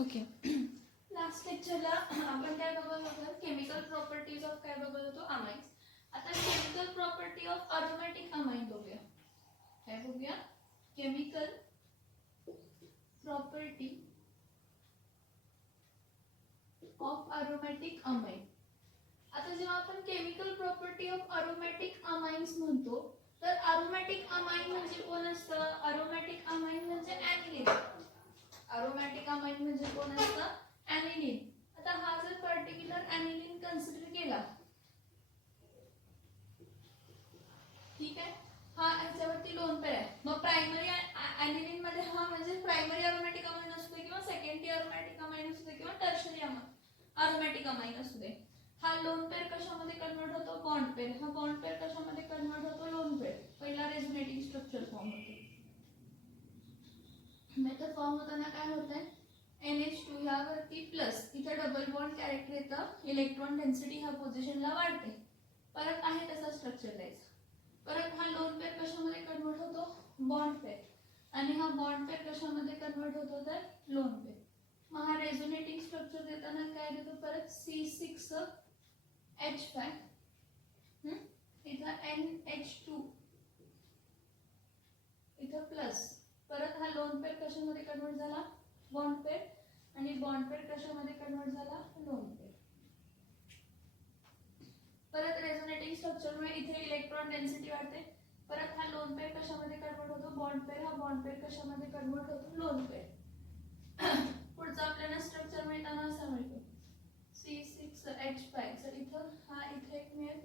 Okay. Last लेक्चरला आपण काय बघत होतो, केमिकल प्रॉपर्टीज ऑफ काय बघत होतो, अमाइन्स. आता chemical property of aromatic amine बघूया. काय बघूया, chemical property of aromatic amine. आता जेव्हा आपण chemical property of aromatic amines म्हणतो, तर अरोमॅटिक अमाइन म्हणजे कोण असतं? अरोमॅटिक अमाइन म्हणजे ॲनिलीन. अरोमॅटिक अमाइन म्हणजे कोण असतं? ॲनिलीन. आता हा जर पर्टिक्युलर ॲनिलीन कन्सिडर केला, ठीक आहे, हा याच्यावरती लोन पेअर आहे. मग प्रायमरी ॲनिलीन मध्ये हा म्हणजे प्रायमरी अरोमॅटिक अमाइन असू दे किंवा सेकंडरी अरोमॅटिक अमाइन असू दे किंवा टर्शरी अरोमॅटिक अमाइन असू दे, हा लोन पेअर कशामध्ये कन्वर्ट होतो? Bond pair. हा बॉन्ड पेअर कशामध्ये कन्वर्ट होतो? Lone pair. पहिला रेझोनेटिंग स्ट्रक्चर फॉर्म होते. मेथड फॉर्म होताना काय होतंय, NH2 यावरती प्लस, इथे डबल बॉन्ड कॅरेक्टर येतं, इलेक्ट्रॉन डेन्सिटी ह्या पोझिशनला वाढते. परत आहे तसा स्ट्रक्चर द्यायचा. परत हा लोन पेअर कशामध्ये कन्वर्ट होतो? Bond pair. आणि हा बॉन्ड पेअर कशामध्ये कन्वर्ट होतो? तर लोन पेअर. मग हा रेझोनेटिंग स्ट्रक्चर देताना काय देतो? परत C6H5, इथं NH2, इथं प्लस. परत हा लोन पेअर कशामध्ये कन्वर्ट झाला? Bond pair. आणि बॉन्ड पेअर कशामध्ये कन्वर्ट झाला? Lone pair. परत रेझोनेटिंग स्ट्रक्चरमुळे इथे इलेक्ट्रॉन डेन्सिटी वाढते. परत हा लोन पेअर कशामध्ये कन्वर्ट होतो? Bond pair. हा बॉन्ड पेअर कशामध्ये कन्वर्ट होतो? Lone pair. पुढचा आपल्याला स्ट्रक्चर मिळताना असा मिळतो C6H5. तर इथं हा इथे एक मिळेल,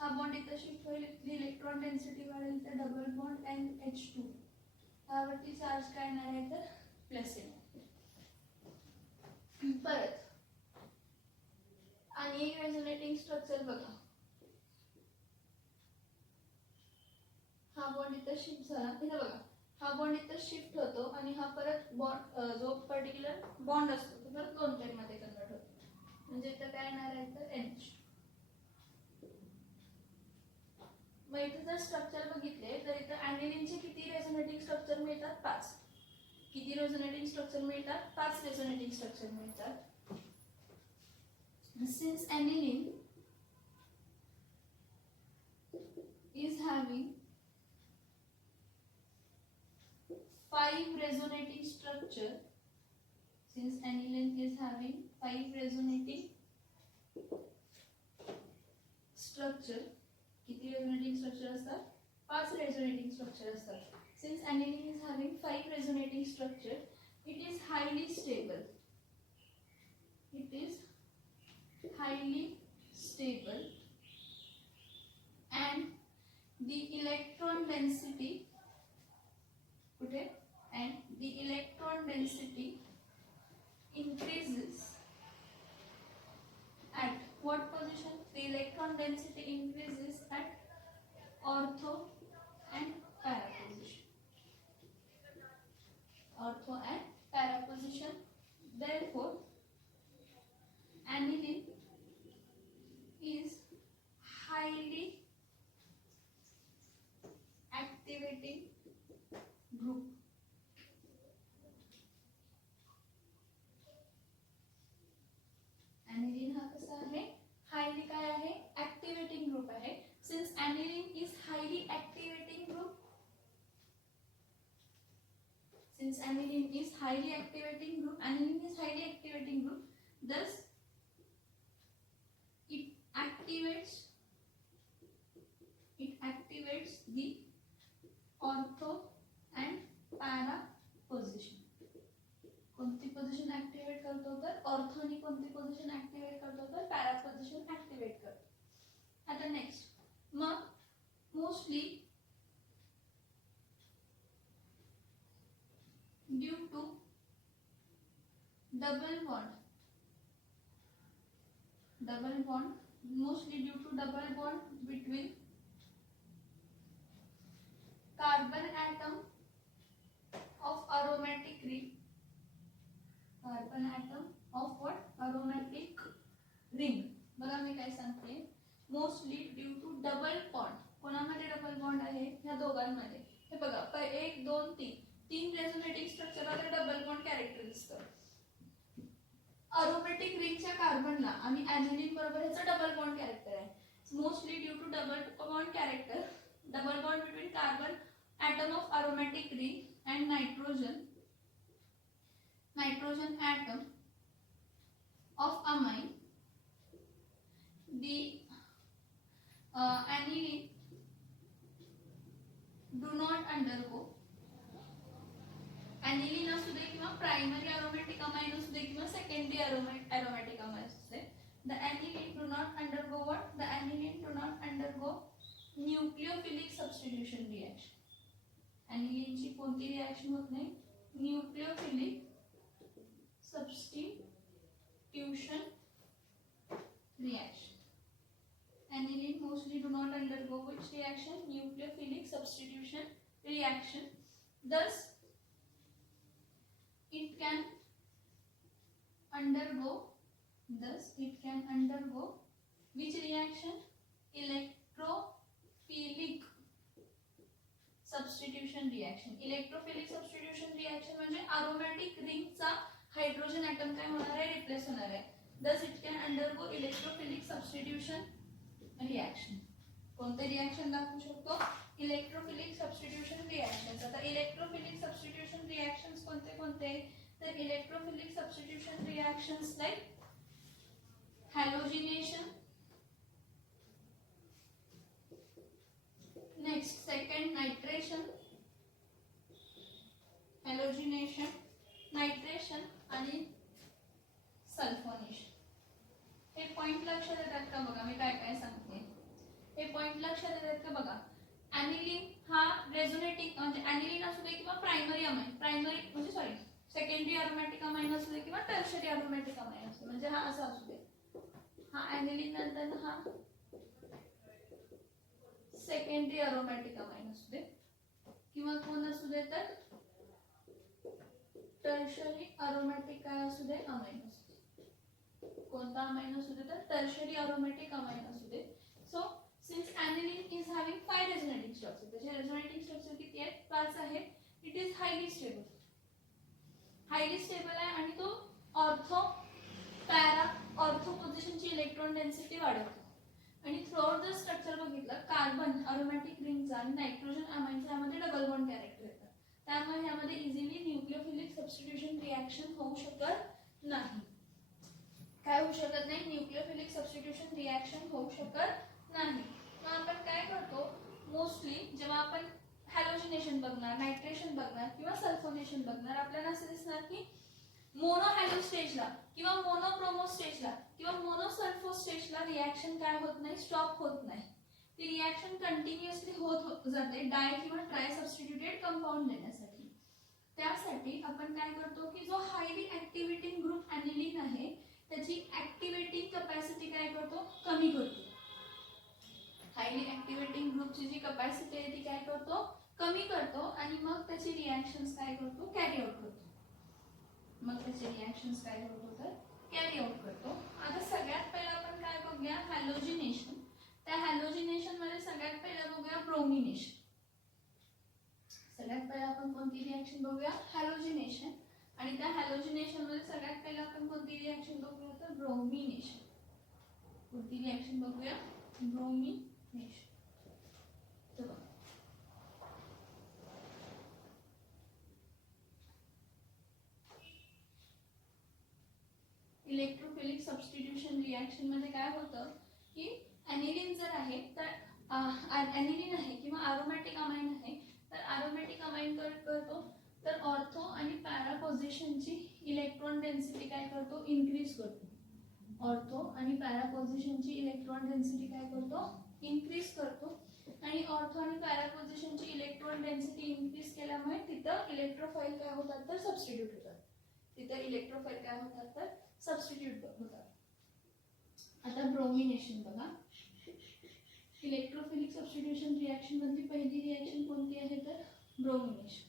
हा बॉन्ड इथं शिफ्ट होईल, इलेक्ट्रॉन डेन्सिटी वाढेल, तर डबल बॉन्ड NH2. यावरती चार्ज काय येणार आहे? तर प्लस येणार. परत आणि एक रेझोनेटिंग स्ट्रक्चर बघा, हा बॉन्ड इथं शिफ्ट झाला, इथं बघा, हा बॉन्ड इथं शिफ्ट होतो आणि हा परत बॉन्ड जो पर्टिक्युलर बॉन्ड असतो तो परत दोन पेअर मध्ये कन्वर्ट होतो. म्हणजे इथं काय येणार आहे? तर NH. मग इथे जर स्ट्रक्चर बघितले तर इथं ॲनिलीनचे किती रेझोनेटिंग स्ट्रक्चर मिळतात? 5. किती रेझोनेटिंग स्ट्रक्चर मिळतात? 5 रेझोनेटिंग स्ट्रक्चर मिळतात. Since aniline is having 5 resonating structure, since aniline is having 5 resonating structure, किती resonating structure असतात? 5 resonating structure असतात. Since aniline is having 5 resonating structure, it is highly stable. It is highly stable and the electron density, कुठे? And the electron density increases at what position? The electron density increases at ortho and para position. Ortho and para position. Therefore, aniline is highly activating group. aniline हा कसा आहे? Highly काय आहे? ऍक्टिवेटिंग group आहे. Since aniline is highly activating group, since aniline is highly activating group, aniline is highly activating group, thus it activates the ortho and para position. कोणती position activate करतो? तर ortho. आणि कोणती पोझिशन ऍक्टिवेट करतो? तर para position activate करतो. आता next, मग mostly due to double bond, mostly due to double bond between carbon atom of aromatic ring. Carbon atom of what? Aromatic ring. बघा मी काय सांगते, mostly due to double bond. कोणामध्ये double bond आहे? ह्या दोघांमध्ये. हे बघा, 1 2 3 रेझोनेटिंग स्ट्रक्चरला डबल बॉन्ड कॅरेक्टर दिसतं. अरोमॅटिक रिंगच्या कार्बनला आणि ॲनिलीन बरोबर ह्याचा डबल बॉन्ड कॅरेक्टर आहे. Mostly due to double bond character, double bond between carbon atom of aromatic ring and nitrogen atom of amine, the aniline do not undergo, aniline असू दे किंवा primary aromatic amine असू दे किंवा secondary aromatic amine असू दे, the aniline do not undergo what? The aniline do not undergo nucleophilic substitution reaction. ॲनिलीनची कोणती reaction होत नाही? Nucleophilic substitution reaction. Aniline mostly do not undergo which reaction? Nucleophilic substitution reaction. Thus, it can undergo which reaction? Electrophilic substitution reaction. Electrophilic substitution reaction म्हणजे aromatic रिंगचा hydrogen atom काय होणार आहे? Replace होणार आहे. Thus it can undergo electrophilic substitution reaction. कोणते reaction दाखवू शकतो? Electrophilic substitution reactions. आता इलेक्ट्रोफिलिक सबस्टिट्यूशन रिएक्शन्स कोणते कोणते? तर electrophilic substitution reactions like halogenation, next second nitration, halogenation, nitration आणि सल्फोनेशन. हे पॉइंट लक्षात येतात का बघा? मी काय काय सांगते हे पॉइंट लक्षात येतात का बघा? ॲनिलीन हा रेझोनेटिंग म्हणजे ॲनिलीन असू दे किंवा प्रायमरी अमाइन, प्रायमरी म्हणजे सॉरी सेकंडरी अरोमॅटिक अमाइन असू दे किंवा टर्शरी अरोमॅटिक अमाइन असू दे, म्हणजे हा असा असू दे, हा ॲनिलीन नंतर हा सेकंडरी अरोमॅटिक अमाइन असू दे किंवा कोण असू दे तर टर्शरी अरोमॅटिक काय असू दे? अमाइन असू दे. कोणता अमाइन असू दे तर टर्शरी अरोमॅटिक अमाइन असू दे. So since aniline is having 5 resonating structure, त्याचे रेझोनेटिंग स्ट्रक्चर किती आहेत? 5 आहे. इट इज हायली स्टेबल आहे आणि तो ऑर्थो पॅरा ऑर्थो पोझिशनची इलेक्ट्रॉन डेन्सिटी वाढवतो. आणि थ्रूआउट द स्ट्रक्चर बघितलं, कार्बन अरोमॅटिक रिंगचा आणि नायट्रोजन अमाइनचा यामध्ये डबल बॉन्ड कॅरेक्टर येतात. त्यामुळे यामध्ये इझिली न्यूक्लियोफिलिक सबस्टिट्यूशन रिएक्शन होऊ शकत नाही. काय होऊ शकत नाही? न्यूक्लियोफिलिक सबस्टिट्यूशन रिएक्शन होऊ शकत नाही. मग आपण काय करतो? मोस्टली जेव्हा आपण हॅलोजिनेशन बघणार, नायट्रेशन बघणार किंवा सल्फोनेशन बघणार, आपल्याला असं दिसणार की मोनो हॅलो स्टेजला किंवा मोनोब्रोमो स्टेजला किंवा मोनोसल्फो स्टेजला रिएक्शन काय होत नाही? स्टॉप होत नाही. ती रिएक्शन कंटिन्युअसली होत जाते डाय किंवा ट्राय सबस्टिट्यूटेड कंपाऊंड देण्यासाठी. त्यासाठी आपण काय करतो की जो हायली ऍक्टिव्हेटिंग ग्रुप ॲनिलीन आहे त्याची ऍक्टिव्हेटिंग कॅपॅसिटी काय करतो? कमी करतो. हायली ऍक्टिव्हेटिंग ग्रुपची जी कॅपॅसिटी आहे ती काय करतो? कमी करतो आणि मग त्याची रिएक्शन्स काय करतो? कॅरी आउट करतो. आता सगळ्यात पहिला आपण काय बघूया? हॅलोजिनेशन. त्या हॅलोजिनेशन मध्ये सगळ्यात पहिला बघूया ब्रोमिनेशन. सगळ्यात पहिला आपण कोणती रिएक्शन बघूया? हॅलोजिनेशन. आणि त्या हॅलोजिनेशन मध्ये सगळ्यात पहिला आपण कोणती रिएक्शन बघूया? तर ब्रोमिनेशन. कोणती रिएक्शन बघूया? ब्रोमिनेशन. इलेक्ट्रोफिलिक सबस्टिट्यूशन रिएक्शन मध्ये काय होतं की ॲनिलीन जर आहे तर ॲनिलीन आहे किंवा अरोमॅटिक अमाइन आहे तर अरोमॅटिक अमाइन करतो तर ऑर्थो आणि पॅरा पोझिशनची इलेक्ट्रॉन डेन्सिटी काय करतो? इन्क्रीज करतो. ऑर्थो आणि पॅरा पोझिशनची इलेक्ट्रॉन डेन्सिटी काय करतो? इन्क्रीज करतो. आणि ऑर्थो आणि पॅरा पोझिशनची इलेक्ट्रॉन डेन्सिटी इन्क्रीज केल्यामुळे तिथं इलेक्ट्रोफाइल काय होतात? तर सबस्टिट्यूट होतात. आता ब्रोमिनेशन बघा. इलेक्ट्रोफिलिक सबस्टिट्यूशन रिएक्शन मधली पहिली रिएक्शन कोणती आहे? तर ब्रोमिनेशन.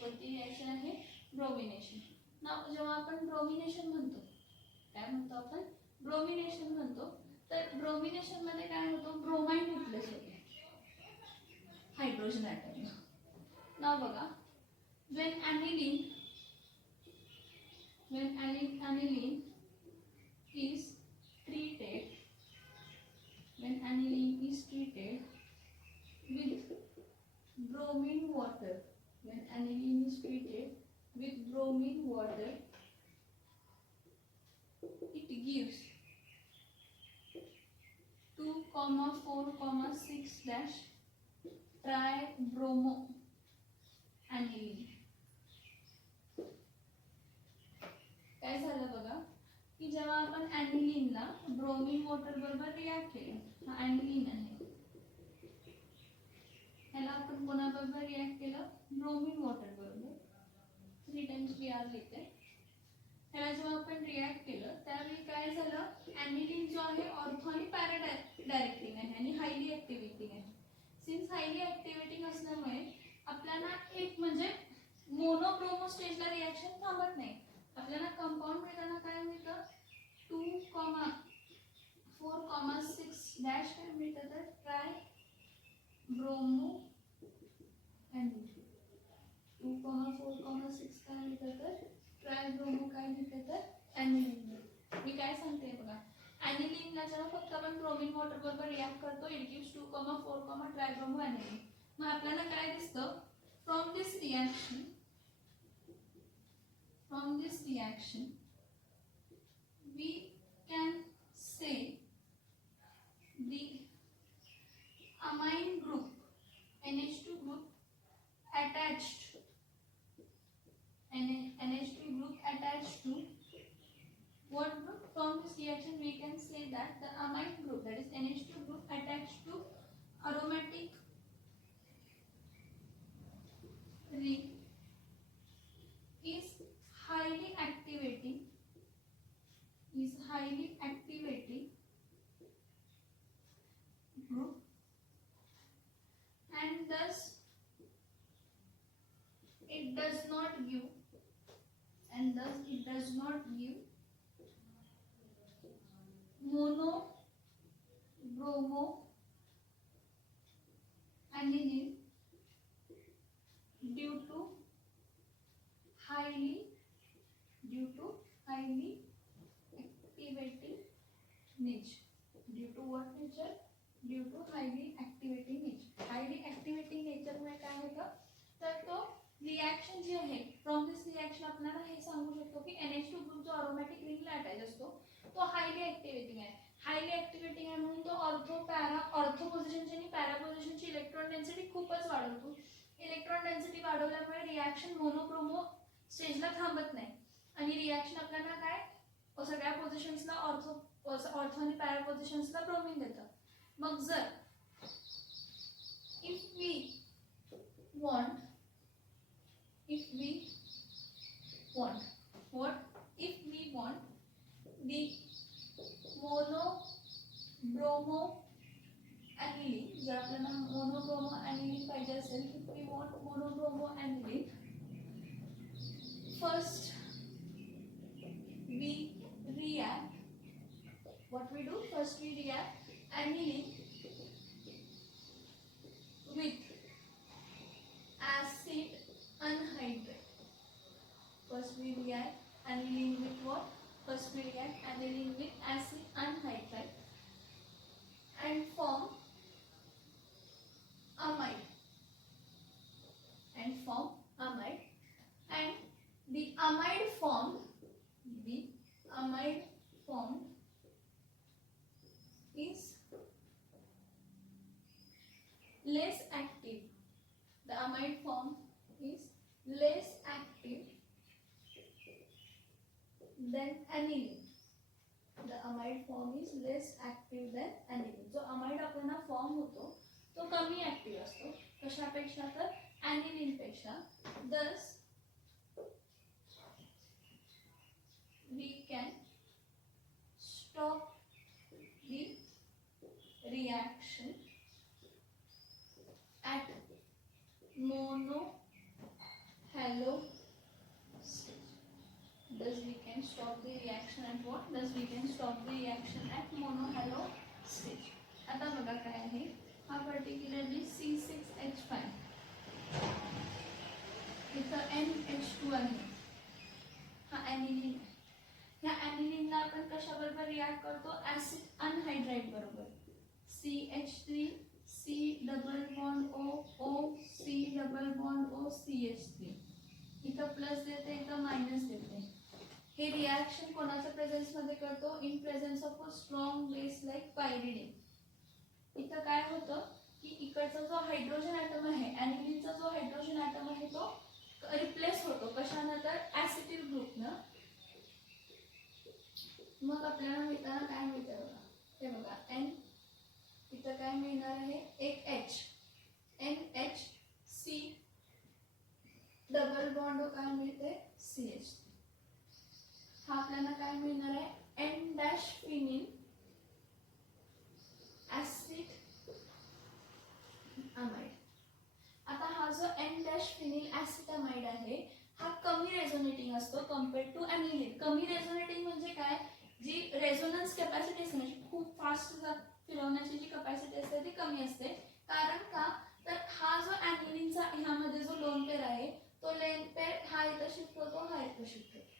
कोणती रिएक्शन आहे? ब्रोमिनेशन. नाव जेव्हा आपण ब्रोमिनेशन म्हणतो, काय म्हणतो आपण? ब्रोमिनेशन म्हणतो. तर ब्रोमिनेशन मध्ये काय होतं? ब्रोमाइन रिप्लेस होते हायड्रोजन ॲटम. नाव बघा, when when aniline is treated, when aniline is treated with bromine water, when aniline is treated with bromine water, it gives 2,4,6 dash tribromo aniline. काय झालं बघा की जेव्हा आपण ॲनिलीनला ब्रोमीन वॉटर बरोबर रिॲक्ट केलं, हा ॲनिलीन आहे, ह्याला आपण कोणाबरोबर रिॲक्ट केलं, ब्रोमीन वॉटर बरोबर, 3 टाइम्स Br लिहिते. ह्याला जेव्हा आपण रिॲक्ट केलं त्यावेळी काय झालं, ॲनिलीन जो आहे ऑर्थो आणि पॅरा डायरेक्टिंग आहे आणि हायली ॲक्टिवेटिंग आहे. सिन्स हायली ॲक्टिवेटिंग असल्यामुळे आपल्याला एक म्हणजे मोनोब्रोमो स्टेजला रिॲक्शन थांबत नाही. आपल्याला कंपाऊंड मिळताना काय मिळतं, 2,4,6 डॅश काय मिळतं तर ट्रायब्रोमो ॲनिलीन. 2,4,6 काय मिळतं तर ट्रायब्रोमो काय मिळतं तर ॲनिलीन. मी काय सांगते बघा, ॲनिलीनला जेव्हा फक्त आपण ब्रोमीन वॉटर बरोबर रिॲक्ट करतो, इट गिव्स 2,4, ट्रायब्रोमो ॲनिलीन. मग आपल्याला काय दिसतं, from this reaction we can say the amine group NH2 group attached to what group? From this reaction we can say that the amine group, that is NH2 group attached to aromatic ring is highly activating group, and thus it does not give monobromo aniline due to highly activating nature. Due to what nature? Due to highly activating nature. Highly activating nature मुळे काय होतं तर तो reaction जी आहे, from this reaction आपल्याला हे सांगू शकतो की NH2 ग्रुप जो अरोमॅटिक रिंगला अटॅच असतो तो हायली ॲक्टिवेटिंग आहे. हायली ॲक्टिवेटिंग आहे म्हणून तो ऑर्थो पोझिशनची आणि पॅरा पोझिशनची इलेक्ट्रॉन डेन्सिटी खूपच वाढवतो. इलेक्ट्रॉन डेन्सिटी वाढवल्यामुळे रिॲक्शन मोनोक्रोमो स्टेजला थांबत नाही आणि रिॲक्शन आपल्याला काय सगळ्या पोझिशन्सला ऑर्थो आणि पॅरा पोझिशन्सला ब्रोमीन देतं. मग जर if we want the monobromo aniline, जर आपल्याला मोनोब्रोमो aniline पाहिजे असेल, if we want monobromo aniline, first we react. What we do? First we react aniline with acid anhydride. First we react aniline with what? First we react aniline with acid anhydride and form amide. And the amide formed is less active. The amide form is less active than aniline. The amide form is less active than aniline. जो amide आपल्याला form होतो तो कमी active असतो, कशापेक्षा तर aniline पेक्षा. Thus we can stop the reaction at monohalo stage. Thus we can stop the reaction at what? Thus we can stop the reaction at monohalo stage. आता बघा काय आहे, हा पर्टिक्युलरली C6H5 इथं NH2 आहे, हा ॲनिलीन कशाबरोबर रिॲक्ट करतो, ऍसिड अनहायड्राइड बरोबर. CH3 C double bond O O C double bond O CH3. इथं प्लस देते, इथं मायनस देते. हे रिॲक्शन कोणाच्या प्रेझेन्स मध्ये करतो, in presence of a strong base like pyridine. इथं काय होतं की इकडचा जो हायड्रोजन ॲटम आहे, ॲनिलीनचा जो हायड्रोजन ॲटम आहे तो रिप्लेस होतो कशानं, तर ऍसिटिल ग्रुपनं. मग आपल्याला मिळताना काय मिळतं बघा, हे बघा N, इथं काय मिळणार आहे, एक H, NHC डबल बॉन्ड काय मिळते, CH. हा आपल्याला काय मिळणार आहे, N dash phenyl acid amide. आता हा जो N डॅश फिनिल ऍसिटामाइड आहे हा कमी रेझोनेटिंग असतो कम्पेअर्ड टू ॲनिलीन. कमी रेझोनेटिंग म्हणजे काय, जी रेझोनन्स कॅपॅसिटी असते म्हणजे खूप फास्ट फिरवण्याची जी कॅपॅसिटी असते ती कमी असते. कारण का, तर हा जो ॲनिलीनचा ह्यामध्ये जो लोन पेअर आहे तो लोन पेअर हा इथं शिफ्ट होतो, हा इथं शिफ्ट होतो.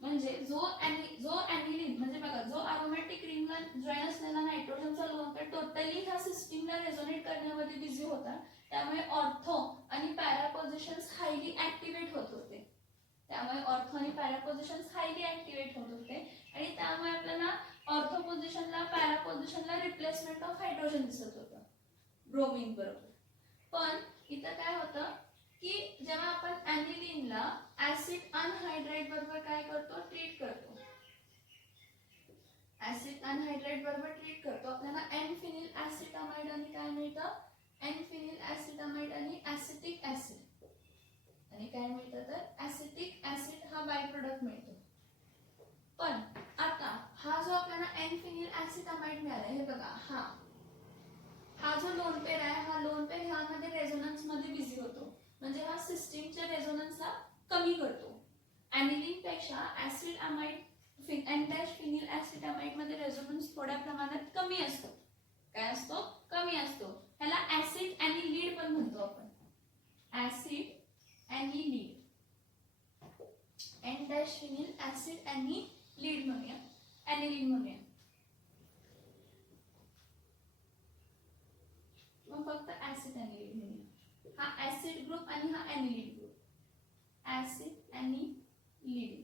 म्हणजे जो ॲनिलीन म्हणजे बघा जो अरोमॅटिक रिंगला जॉईन असलेला नायट्रोजनचा लोन पेअर टोटली ह्या सिस्टीमला रेझोनेट करण्यामध्ये बिझी होता. त्यामुळे ऑर्थो आणि पॅरा पोझिशन्स हायली ऍक्टिव्हेट होत होते. त्यामुळे ऑर्थो आणि पॅरा पोझिशन्स हायली ऍक्टिव्हेट होत होते आणि त्यामुळे आपल्याला ऑर्थो पोझिशनला पॅरा पोझिशनला रिप्लेसमेंट ऑफ हायड्रोजन दिसत होतं ब्रोमीन बरोबर. पण इथं काय होतं की जेव्हा आपण ॲनिलीनला ऍसिड अनहायड्राइड बरोबर काय करतो, ट्रीट करतो. ऍसिड अनहायड्राइड बरोबर ट्रीट करतो, आपल्याला N फिनिल ऍसिटामाइड आणि काय मिळतं, N फिनिल ऍसिटामाइड आणि ऍसिटिक ऍसिड आणि काय मिळतं, तर ऍसिटिक ऍसिड हा बाय प्रोडक्ट मिळतो. पण आता हा जो आपल्याला N फिनिल ऍसिटामाइड मिळाला, हे बघा हा जो लोन पेअर आहे, हा लोन पेअर ह्यामध्ये रेझोनन्स मध्ये बिझी होतो. म्हणजे हा सिस्टीमच्या रेझोनन्सला कमी करतो. ॲनिलीन पेक्षा acid amide N dash phenyl acetamide मध्ये रेझोनन्स थोड्या प्रमाणात कमी असतो. काय असतो, कमी असतो. ह्याला ऍसिड ॲनिलीड पण म्हणतो आपण, acid anilide. N dash phenyl acid anilide म्हणूया, ॲनिलीन म्हणूया. मग फक्त ऍसिड ॲनिलीड म्हणूया. हा ऍसिड ग्रुप आणि हा ॲनिलीड ग्रुप, ऍसिड ॲनिलीड.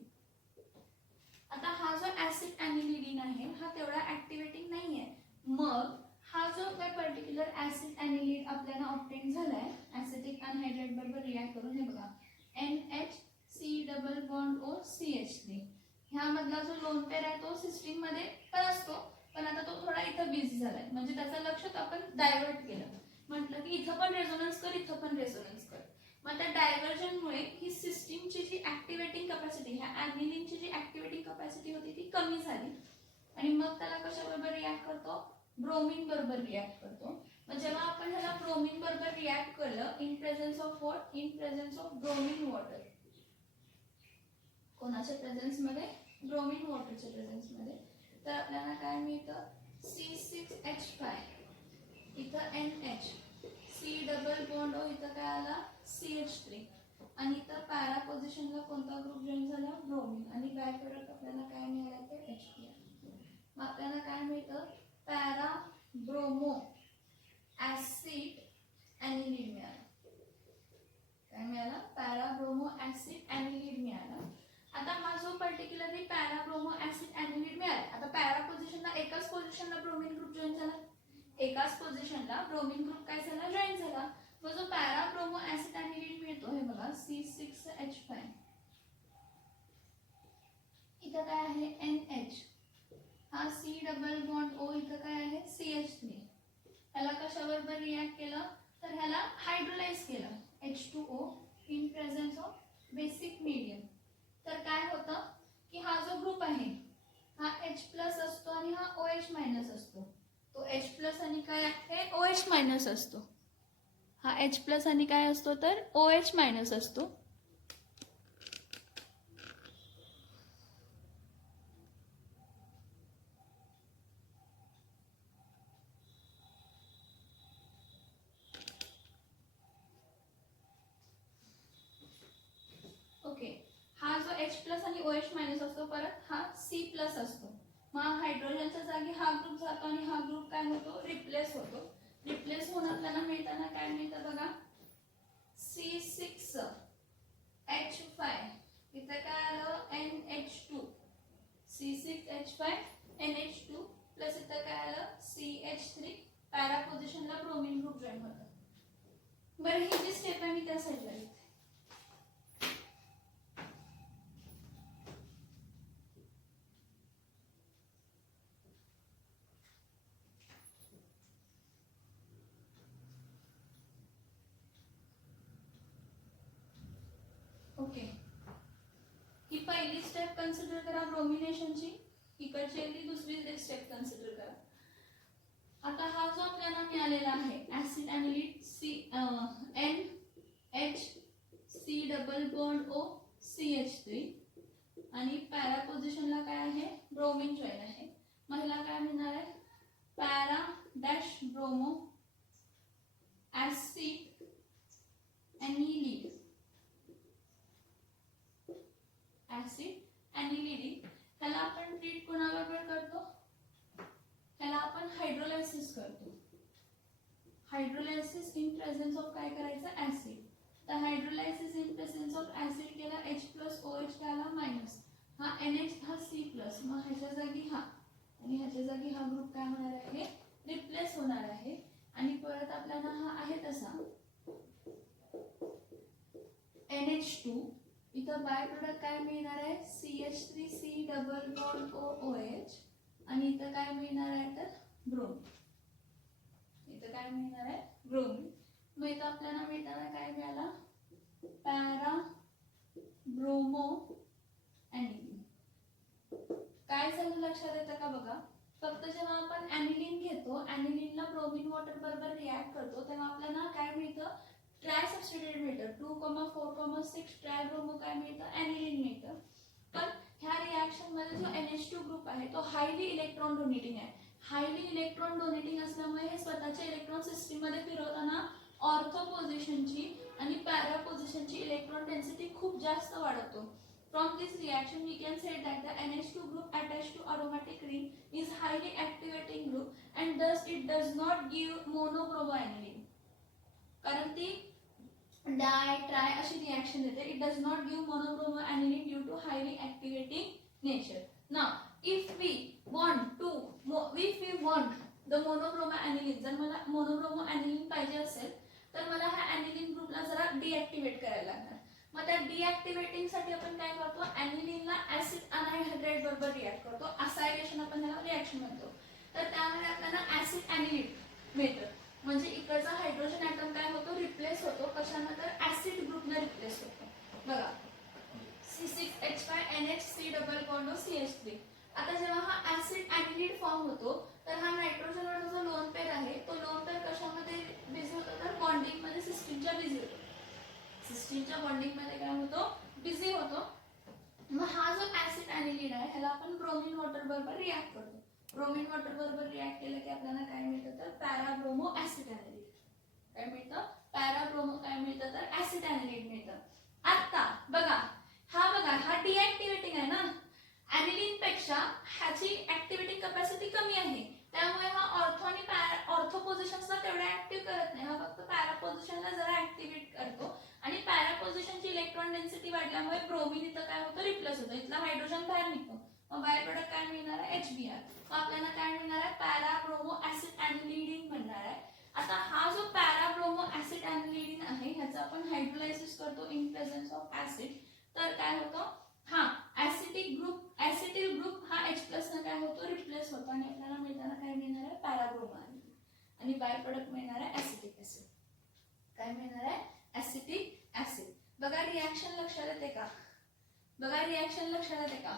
आता हा जो ऍसिड ॲनिलीडिन आहे हा तेवढा ऍक्टिव्हेटिंग नाहीये. मग हा जो काय पर्टिक्युलर ऍसिड ॲनिलीड आपल्याला ऑब्टेन झालाय ऍसिटिक अनहायड्राइड बरोबर रिॲक्ट करून, हे बघा NHC double bond O CH3. ह्यामधला जो लोन पेअर आहे तो सिस्टीम मध्ये पण असतो, पण आता तो थोडा इथं बिझी झालाय म्हणजे त्याचं लक्ष आपण डायव्हर्ट केलं. म्हटलं की इथं पण रेझोनन्स कर, इथं पण रेझोनन्स कर. मग त्या डायव्हर्जनमुळे ही सिस्टीमची जी ऍक्टिव्हेटिंग कॅपॅसिटी, ह्या ॲनिलीनची जी ऍक्टिव्हेटिंग कॅपॅसिटी होती ती कमी झाली आणि मग त्याला कशाबरोबर रिॲक्ट करतो, ब्रोमीन बरोबर रिॲक्ट करतो. मग जेव्हा आपण ह्याला ब्रोमीन बरोबर रिॲक्ट केलं in presence of what, in presence of bromine water. कोणाच्या प्रेझेन्स मध्ये, ब्रोमीन वॉटरच्या प्रेझेन्स मध्ये. तर आपल्याला काय मिळतं, C6H5 इथं NH, C double bond O इथं काय आला, CH3 आणि इथं पॅरा पोझिशनला कोणता ग्रुप जॉईन झाला, ब्रोमीन आणि बाय प्रोडक्ट आपल्याला काय मिळालं, ते HBr. मग आपल्याला काय मिळतं, पॅरा ब्रोमो ऍसिड ॲनिलीड मिळाला. काय मिळाला, पॅरा ब्रोमो ऍसिड ॲनिलीड मिळाला. आता हा जो पर्टिक्युलरली पॅरा ब्रोमो ऍसिड ॲनिलीड मिळाला, आता पॅरा पोझिशनला एकाच पोझिशनला ब्रोमीन ग्रुप जॉईन झाला, एकाच पोझिशनला ब्रोमीन ग्रुप काय झाला, जॉईन झाला. मग जो पॅरा ब्रोमो ऍसिड ॲनिलीड मिळतो, हे बघा C6H5 इथं काय आहे NH, हा C डबल बॉन्ड O इथं काय आहे CH3. ह्याला कशाबरोबर रिॲक्ट केलं, तर ह्याला हायड्रोलाइज केलं H2O in presence of basic medium. तर काय होतं की हा जो ग्रुप आहे हा H प्लस असतो आणि हा OH मायनस असतो. तो H प्लस आणि काय आहे, OH मायनस असतो. हा H प्लस आणि काय असतो, तर OH मायनस असतो. ओके, हा जो H प्लस आणि OH मायनस असतो, परत हा C प्लस असतो. मग हायड्रोजनच्या जागी हा ग्रुप जातो आणि हा ग्रुप काय होतो, रिप्लेस होतो. रिप्लेस होऊन आपल्याला मिळताना काय मिळतं बघा, C6H5 इथं काय आलं NH2, C6H5NH2 प्लस इथं काय आलं CH3, पॅरा पोझिशनला ब्रोमीन ग्रुप जॉईन होतं. बरं ही जी स्टेप आहे मी त्या साईडला लिहिते. ओके, ही पहिली स्टेप कन्सिडर करा ब्रोमिनेशनची, इकडची दुसरी स्टेप कन्सिडर करा. आता हा जो आपल्याला मिळालेला आहे acid anilide NH, C double bond O, CH3 आणि पॅरा पोझिशनला काय आहे, ब्रोमीन जॉईन आहे. मग ह्याला काय मिळणार आहे, para dash bromo acid anilide, acid anilide. ह्याला आपण ट्रीट कोणाबरोबर करतो, ह्याला आपण हायड्रोलायसिस करतो. हायड्रोलायसिस इन प्रेझेन्स ऑफ काय करायचं, ऍसिड. तर hydrolysis in presence of acid केला, H प्लस OH केला मायनस, हा NH हा C प्लस, मग ह्याच्या जागी हा आणि ह्याच्या जागी हा ग्रुप काय होणार आहे, रिप्लेस होणार आहे. आणि परत आपल्याला हा आहे तसा NH2, इथं बाय प्रोडक्ट काय मिळणार आहे, CH3C डबल बॉन्ड OH आणि इथं काय मिळणार आहे तर ब्रोमीन. इथं काय मिळणार आहे, ब्रोमीन. मग इथं आपल्याला मिळताना काय मिळाला, पॅरा ब्रोमो एनिलीन. काय झालं लक्षात येतं का बघा, फक्त जेव्हा आपण एनिलीन घेतो, एनिलीनला ब्रोमीन वॉटर बरोबर रिॲक्ट करतो, तेव्हा आपल्याला काय मिळतं, ट्राय सबस्टिट्यूट मिळतं. 2,4,6 ट्राय ब्रोमो काय मिळतं, एनिलीन मिळतं. पण ह्या रिॲक्शन मध्ये जो NH2 ग्रुप आहे तो हायली इलेक्ट्रॉन डोनेटिंग आहे. हायली इलेक्ट्रॉन डोनेटिंग असल्यामुळे हे स्वतःच्या इलेक्ट्रॉन सिस्टीम मध्ये फिरवताना ऑर्थो पोझिशनची आणि पॅरा पोझिशनची इलेक्ट्रॉन डेन्सिटी खूप जास्त वाढवतो. From this reaction we can say that the NH2 group attached to aromatic ring is highly activating group and thus it does not give monobromoaniline. कारण ती di tri अशी reaction देते. It does not give monobromoaniline due to highly activating nature. Now if we want the monobromoaniline, जर मला monobromoaniline पाहिजे असेल तर मला ह्या ॲनिलीन ग्रुपला जरा डिॲक्टिवेट करायला लागणार. मग त्या डिॲक्टिवेटिंग साठी आपण काय करतो, ॲनिलीनला ऍसिड अनहायड्रेट बरोबर रिॲक्ट करतो. असायलेशन आपण ह्याला रिॲक्शन म्हणतो. तर त्यामुळे आपल्याला ऍसिड ॲनिलीन मिळतं. म्हणजे इकडचा हायड्रोजन ॲटम काय होतो, रिप्लेस होतो. कशाने तर ऍसिड ग्रुपने रिप्लेस होतो. बघा C6H5NH, C double bond CH3. आता जेव्हा हा ऍसिड ॲनिलीन फॉर्म होतो तर हा नायट्रोजनवर जो लोन पेअर आहे तो लोन पेअर कशामध्ये बिझी होतो, तर बॉन्डिंग मध्ये सिस्टीमच्या बिझी होतो. सिस्टीमच्या बॉन्डिंग मध्ये काय होतो, बिझी होतो. मग हा जो ऍसिड ॲनिलीन आहे ह्याला आपण ब्रोमीन वॉटर बरोबर रिॲक्ट करतो. ब्रोमीन वॉटर बरोबर रिॲक्ट केलं की आपल्याला काय मिळतं, तर पॅरा ब्रोमो ऍसिड ॲनिलीन. काय मिळतं, पॅरा ब्रोमो काय मिळतं, तर ऍसिड ॲनिलीन मिळतं. आता बघा हा डिॲक्टिवेटिंग आहे ना, ॲनिलीन पेक्षा ह्याची ऍक्टिव्हिटी कॅपॅसिटी कमी आहे. त्यामुळे हा ऑर्थो आणि ऑर्थो पोझिशन्सला तेवढा ऍक्टिव्ह करत नाही. हा फक्त पॅरा पोझिशनला जरा ऍक्टिव्हेट करतो आणि पॅरा पोझिशनची इलेक्ट्रॉन डेन्सिटी वाढल्यामुळे ब्रोमीन इथं काय होतं, रिप्लेस होतं. इथला हायड्रोजन बाहेर निघतो. मग बाय प्रोडक्ट काय मिळणार आहे, HBr. मग आपल्याला काय मिळणार आहे, पॅरा ब्रोमो ऍसिड ॲनिलीन मिळणार आहे. आता हा जो पॅरा ब्रोमो ऍसिड ॲनिलीन आहे ह्याचं आपण हायड्रोलायसिस करतो इन प्रेझेन्स ऑफ ऍसिड. तर काय होतं, हा ऍसिटिक ग्रुप ऍसिटिल ग्रुप हा H प्लस ने काय होतो, रिप्लेस होतो आणि आपल्याला मिळताना काय मिळणार आहे, पॅरा ब्रोमो आणि बाय प्रोडक्ट मिळणार आहे ऍसिटिक ऍसिड. काय मिळणार आहे, ऍसिटिक ऍसिड. बघा रिॲक्शन लक्षात येते का, बघा रिॲक्शन लक्षात येते का,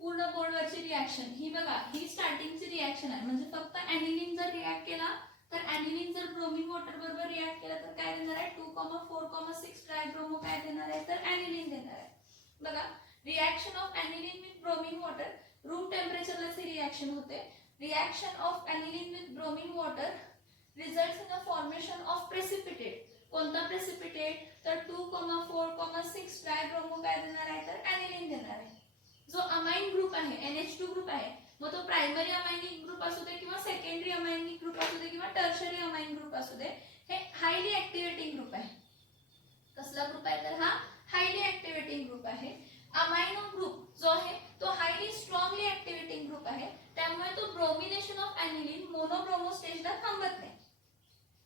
पूर्ण बोर्डवरची रिॲक्शन ही बघा, ही स्टार्टिंगची रिॲक्शन आहे. म्हणजे फक्त ॲनिलीन जर रिॲक्ट केला तर ॲनिलीन जर ब्रोमीन वॉटर बरोबर रिॲक्ट केला तर काय देणार आहे, 2,4,6 ट्रायब्रोमो काय देणार आहे, तर ॲनिलीन देणार आहे. बघा reaction of aniline with bromine water, room टेम्परेचरला ही रिॲक्शन होते. Reaction of aniline with bromine water results in the formation of precipitate. कोणता प्रेसिपिटेट, तर 2,4,6 ट्रायब्रोमो काय देणार आहे, तर ॲनिलीन देणार आहे, मग तो प्रायमरी अमायनिक ग्रुप असू दे किंवा सेकंडरी अमायनिक ग्रुप असू दे किंवा टर्शरी अमाइन ग्रुप असू दे, हे हायली ऍक्टिव्हेटिंग ग्रुप आहे. कसला ग्रुप आहे तर हा हायली ऍक्टिव्हेटिंग ग्रुप आहे. अमायनो ग्रुप जो आहे तो हायली स्ट्रॉंगली ऍक्टिव्हेटिंग ग्रुप आहे, त्यामुळे तो ब्रोमिनेशन ऑफ ॲनिलीन मोनोब्रोमो स्टेजला थांबत नाही.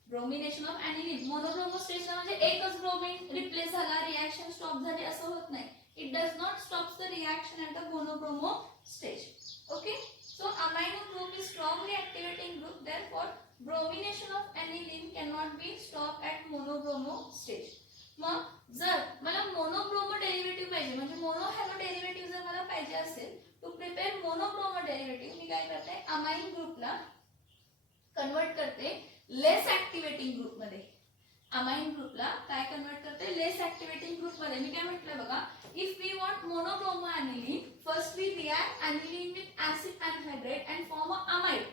ब्रोमिनेशन ऑफ ॲनिलीन मोनोब्रोमो स्टेजला म्हणजे एकच ब्रोमीन रिप्लेस झाला, रिएक्शन स्टॉप झाली असं होत नाही. It does not stops the reaction at the monobromo stage. Okay, so amino group is strongly activating group, therefore bromination of aniline cannot be stopped at monobromo stage. मग जर मला मोनोब्रोमो derivative पाहिजे म्हणजे mono hello derivative जर मला पाहिजे असेल, to prepare मोनोब्रोमो derivative मी काय करते, अमाइन ग्रुपला कन्वर्ट करते लेस ऍक्टिव्हेटिंग ग्रुप मध्ये. अमाइन ग्रुपला काय कन्वर्ट करते, लेस ऍक्टिव्हेटिंग ग्रुप मध्ये. मी काय म्हटलं बघा, if we want monobromo aniline, first we react aniline with acid anhydride and form a amide.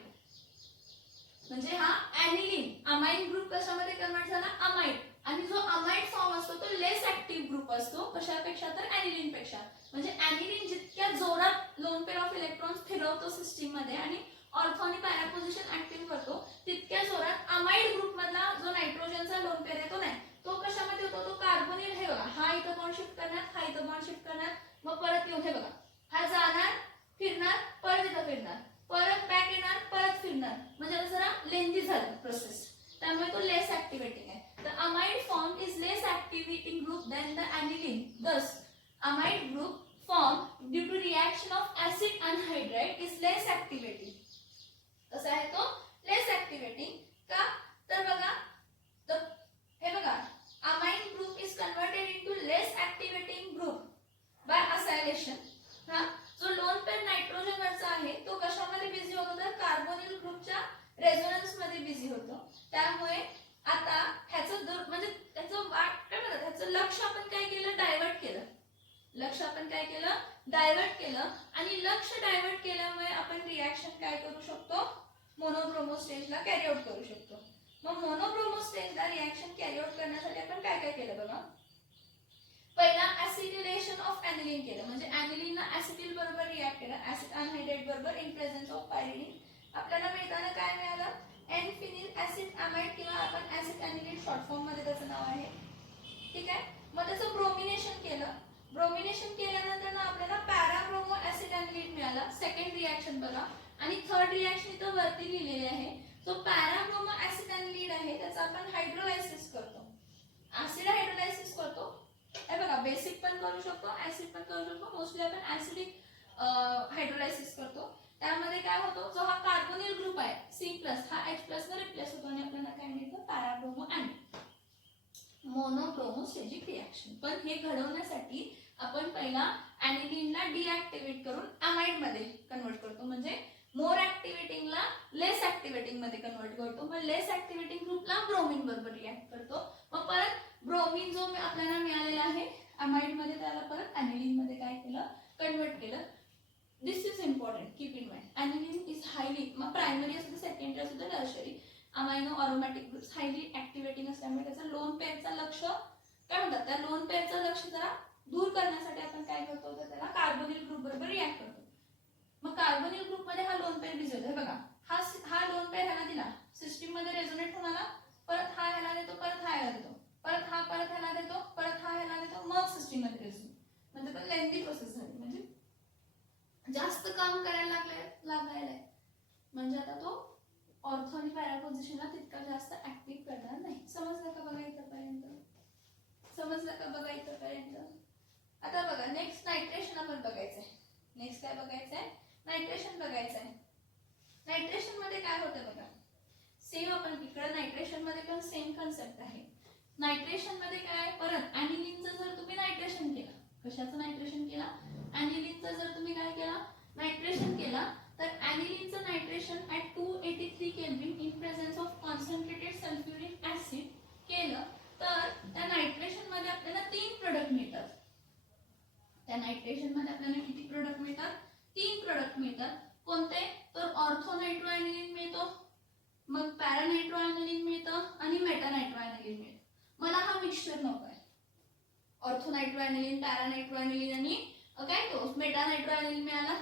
म्हणजे हा aniline अमाइन ग्रुप कशामध्ये कन्वर्ट झाला, अमाइड. आणि जो अमाइड फॉर्म असतो तो लेस ऍक्टिव्ह ग्रुप असतो, कशापेक्षा तर aniline पेक्षा. म्हणजे aniline जितक्या जोरात लोन पेअर ऑफ इलेक्ट्रॉन्स फिरवतो सिस्टीम मध्ये आणि ऑर्थो आणि पॅरा पोझिशन ऍक्टिव्ह करतो, तितक्या जोरात अमाइड ग्रुप मधला जो नायट्रोजनचा लोन पेअर येतो नाही, तो कशामध्ये होतो, तो कार्बोनिल. हे बघा, हा इथं बॉन्ड शिफ्ट करणार, हा इथं बॉन्ड शिफ्ट करणार, मग परत येऊन हे बघा, हा जाणार फिरणार, परत इथं फिरणार, परत बॅक येणार, परत फिरणार, म्हणजे जरा लेंथी झालं प्रोसेस, त्यामुळे तो लेस ऍक्टिव्हेटिंग आहे. The amide form is less activating group than the aniline. Thus amide group form due to reaction of acid anhydride is less activating. कसा आहे तो, लेस ऍक्टिव्हेटिंग. का तर बघा, हे बघा, amine group is converted into less activating group by acylation. हा जो लोन पेअर नायट्रोजन वरचा आहे तो कशामध्ये बिझी होतो, तर कार्बोनिल ग्रुपच्या रेझोनन्स मध्ये बिझी होतो. त्यामुळे आता ह्याचं म्हणजे त्याचं काय म्हणतात, ह्याचं लक्ष आपण काय केलं, डायव्हर्ट केलं. लक्ष आपण काय केलं, डायव्हर्ट केलं. आणि लक्ष डायव्हर्ट केल्यामुळे आपण रिएक्शन काय करू शकतो, मोनोब्रोमो स्टेजला कॅरी आउट करू शकतो. मग मोनोब्रोमो स्टेजला रिएक्शन कॅरी आउट करण्यासाठी आपण काय काय केलं बघा. पहिला ऍसिटिलेशन ऑफ ॲनिलीन केलं, म्हणजे ॲनिलीनला ऍसिटिल बरोबर रिएक्ट केलं, ऍसिड अनहाइड्रेट बरोबर इन प्रेझेन्स ऑफ पायरिडीन. आपल्याला मिळताना काय मिळालं, एन फिनिल ऍसिड अमाइड किंवा आपण ऍसिड ॲनिलीन शॉर्ट फॉर्म मध्ये त्याचं नाव आहे. ठीक आहे, मग त्याचं ब्रोमिनेशन केलं. ब्रोमिनेशन केल्यानंतर आपल्याला पॅराब्रोमो ऍसिड ॲनिलीन मिळाला. सेकंड रिएक्शन बघा, आणि थर्ड रिएक्शन इथं वरती लिहिलेली आहे. जो पॅराब्रोमो ऍसिड ॲनिलीन आहे त्याचा आपण हायड्रोलायसिस करतो, ऍसिड हायड्रोलायसिस करतो. हे बघा, बेसिक पण करू शकतो, ऍसिड पण करू शकतो. मोस्टली आपण ऍसिडिक हायड्रोलायसिस करतो. त्यामध्ये काय होतो, जो हा कार्बोनिल ग्रुप आहे C+ हा H+ ने रिप्लेस होतो आणि आपल्याला काय मिळतं, पॅराब्रोमो आणि मोनोब्रोमो स्टेजिक रिएक्शन. पण हे घडवण्यासाठी आपण पहिला ॲनिलीनला डिॲक्टिव्हेट करून अमाइड मध्ये कन्वर्ट करतो, म्हणजे मोर ऍक्टिव्हेटिंगला लेस ऍक्टिव्हेटिंग मध्ये कन्वर्ट करतो. मग लेस ऍक्टिव्हेटिंग ग्रुपला ब्रोमीन बरोबर रिएक्ट करतो. मग परत ब्रोमीन जो आपल्याला मिळालेला आहे अमाइड मध्ये, त्याला परत ॲनिलीन मध्ये काय केलं, कन्वर्ट केलं. This is important, keep in mind. Aniline is highly, मग प्रायमरी असू दे, सेकंडरी असू दे, tertiary, amino aromatic groups highly activating असल्यामुळे त्याचा लोन पेअरचा लक्ष काय म्हणतात, त्या लोन पेअरचं लक्ष जरा दूर करण्यासाठी आपण काय करतो, तर त्याला कार्बोनिल ग्रुप बरोबर रिएक्ट करतो. मग कार्बोनिल ग्रुप मध्ये हा लोन पेअर बिझी होतो. बघा, हा लोन पेअर ह्याला दिला, सिस्टीम मध्ये रेझोनेट होऊन आला, परत हा ह्याला देतो, परत हा ह्याला देतो, परत हा परत ह्याला देतो, परत हा ह्याला देतो, मग सिस्टीम मध्ये रेझोनेट. म्हणजे पण लेंथी प्रोसेस झाली, म्हणजे जास्त काम करायला लागायला, म्हणजे आता तो ऑर्थो आणि पॅरा पोझिशनला तितका जास्त ऍक्टिव्ह करणार नाही. समजलं का बघा इथपर्यंत, समजलं का बघा इथपर्यंत. आता बघा, नेक्स्ट नायट्रेशन आपण बघायचंय. नेक्स्ट काय बघायचंय, नायट्रेशन बघायचंय. नायट्रेशन मध्ये काय होतं बघा, सेम आपण इकडे नायट्रेशन मध्ये पण सेम कन्सेप्ट आहे. नायट्रेशन मध्ये काय, परत ॲनिलीनचं जर तुम्ही नायट्रेशन केलं, कशाचं नायट्रेशन केला, ॲनिलीनचं जर तुम्ही काय केला, नायट्रेशन केला, तर ॲनिलीनचं nitration at 283 kelvin in presence of concentrated sulphuric acid केलं, तर त्या नायट्रेशन मध्ये आपल्याला 3 प्रोडक्ट मिळतात. त्या नायट्रेशन मध्ये आपल्याला किती प्रोडक्ट मिळतात, 3 प्रोडक्ट मिळतात. कोणते, तर ऑर्थो नायट्रोॲनिलीन मिळतो, मग पॅरा नायट्रोॲनिलीन मिळतं आणि मेटा नायट्रोॲनिलीन मिळतं. मला हा मिक्सचर नको आहे, ऑर्थो नायट्रोॲनिलीन, पॅरा नायट्रोॲनिलीन आणि काय तो मेटा नायट्रोॲनिलीन मिळाला.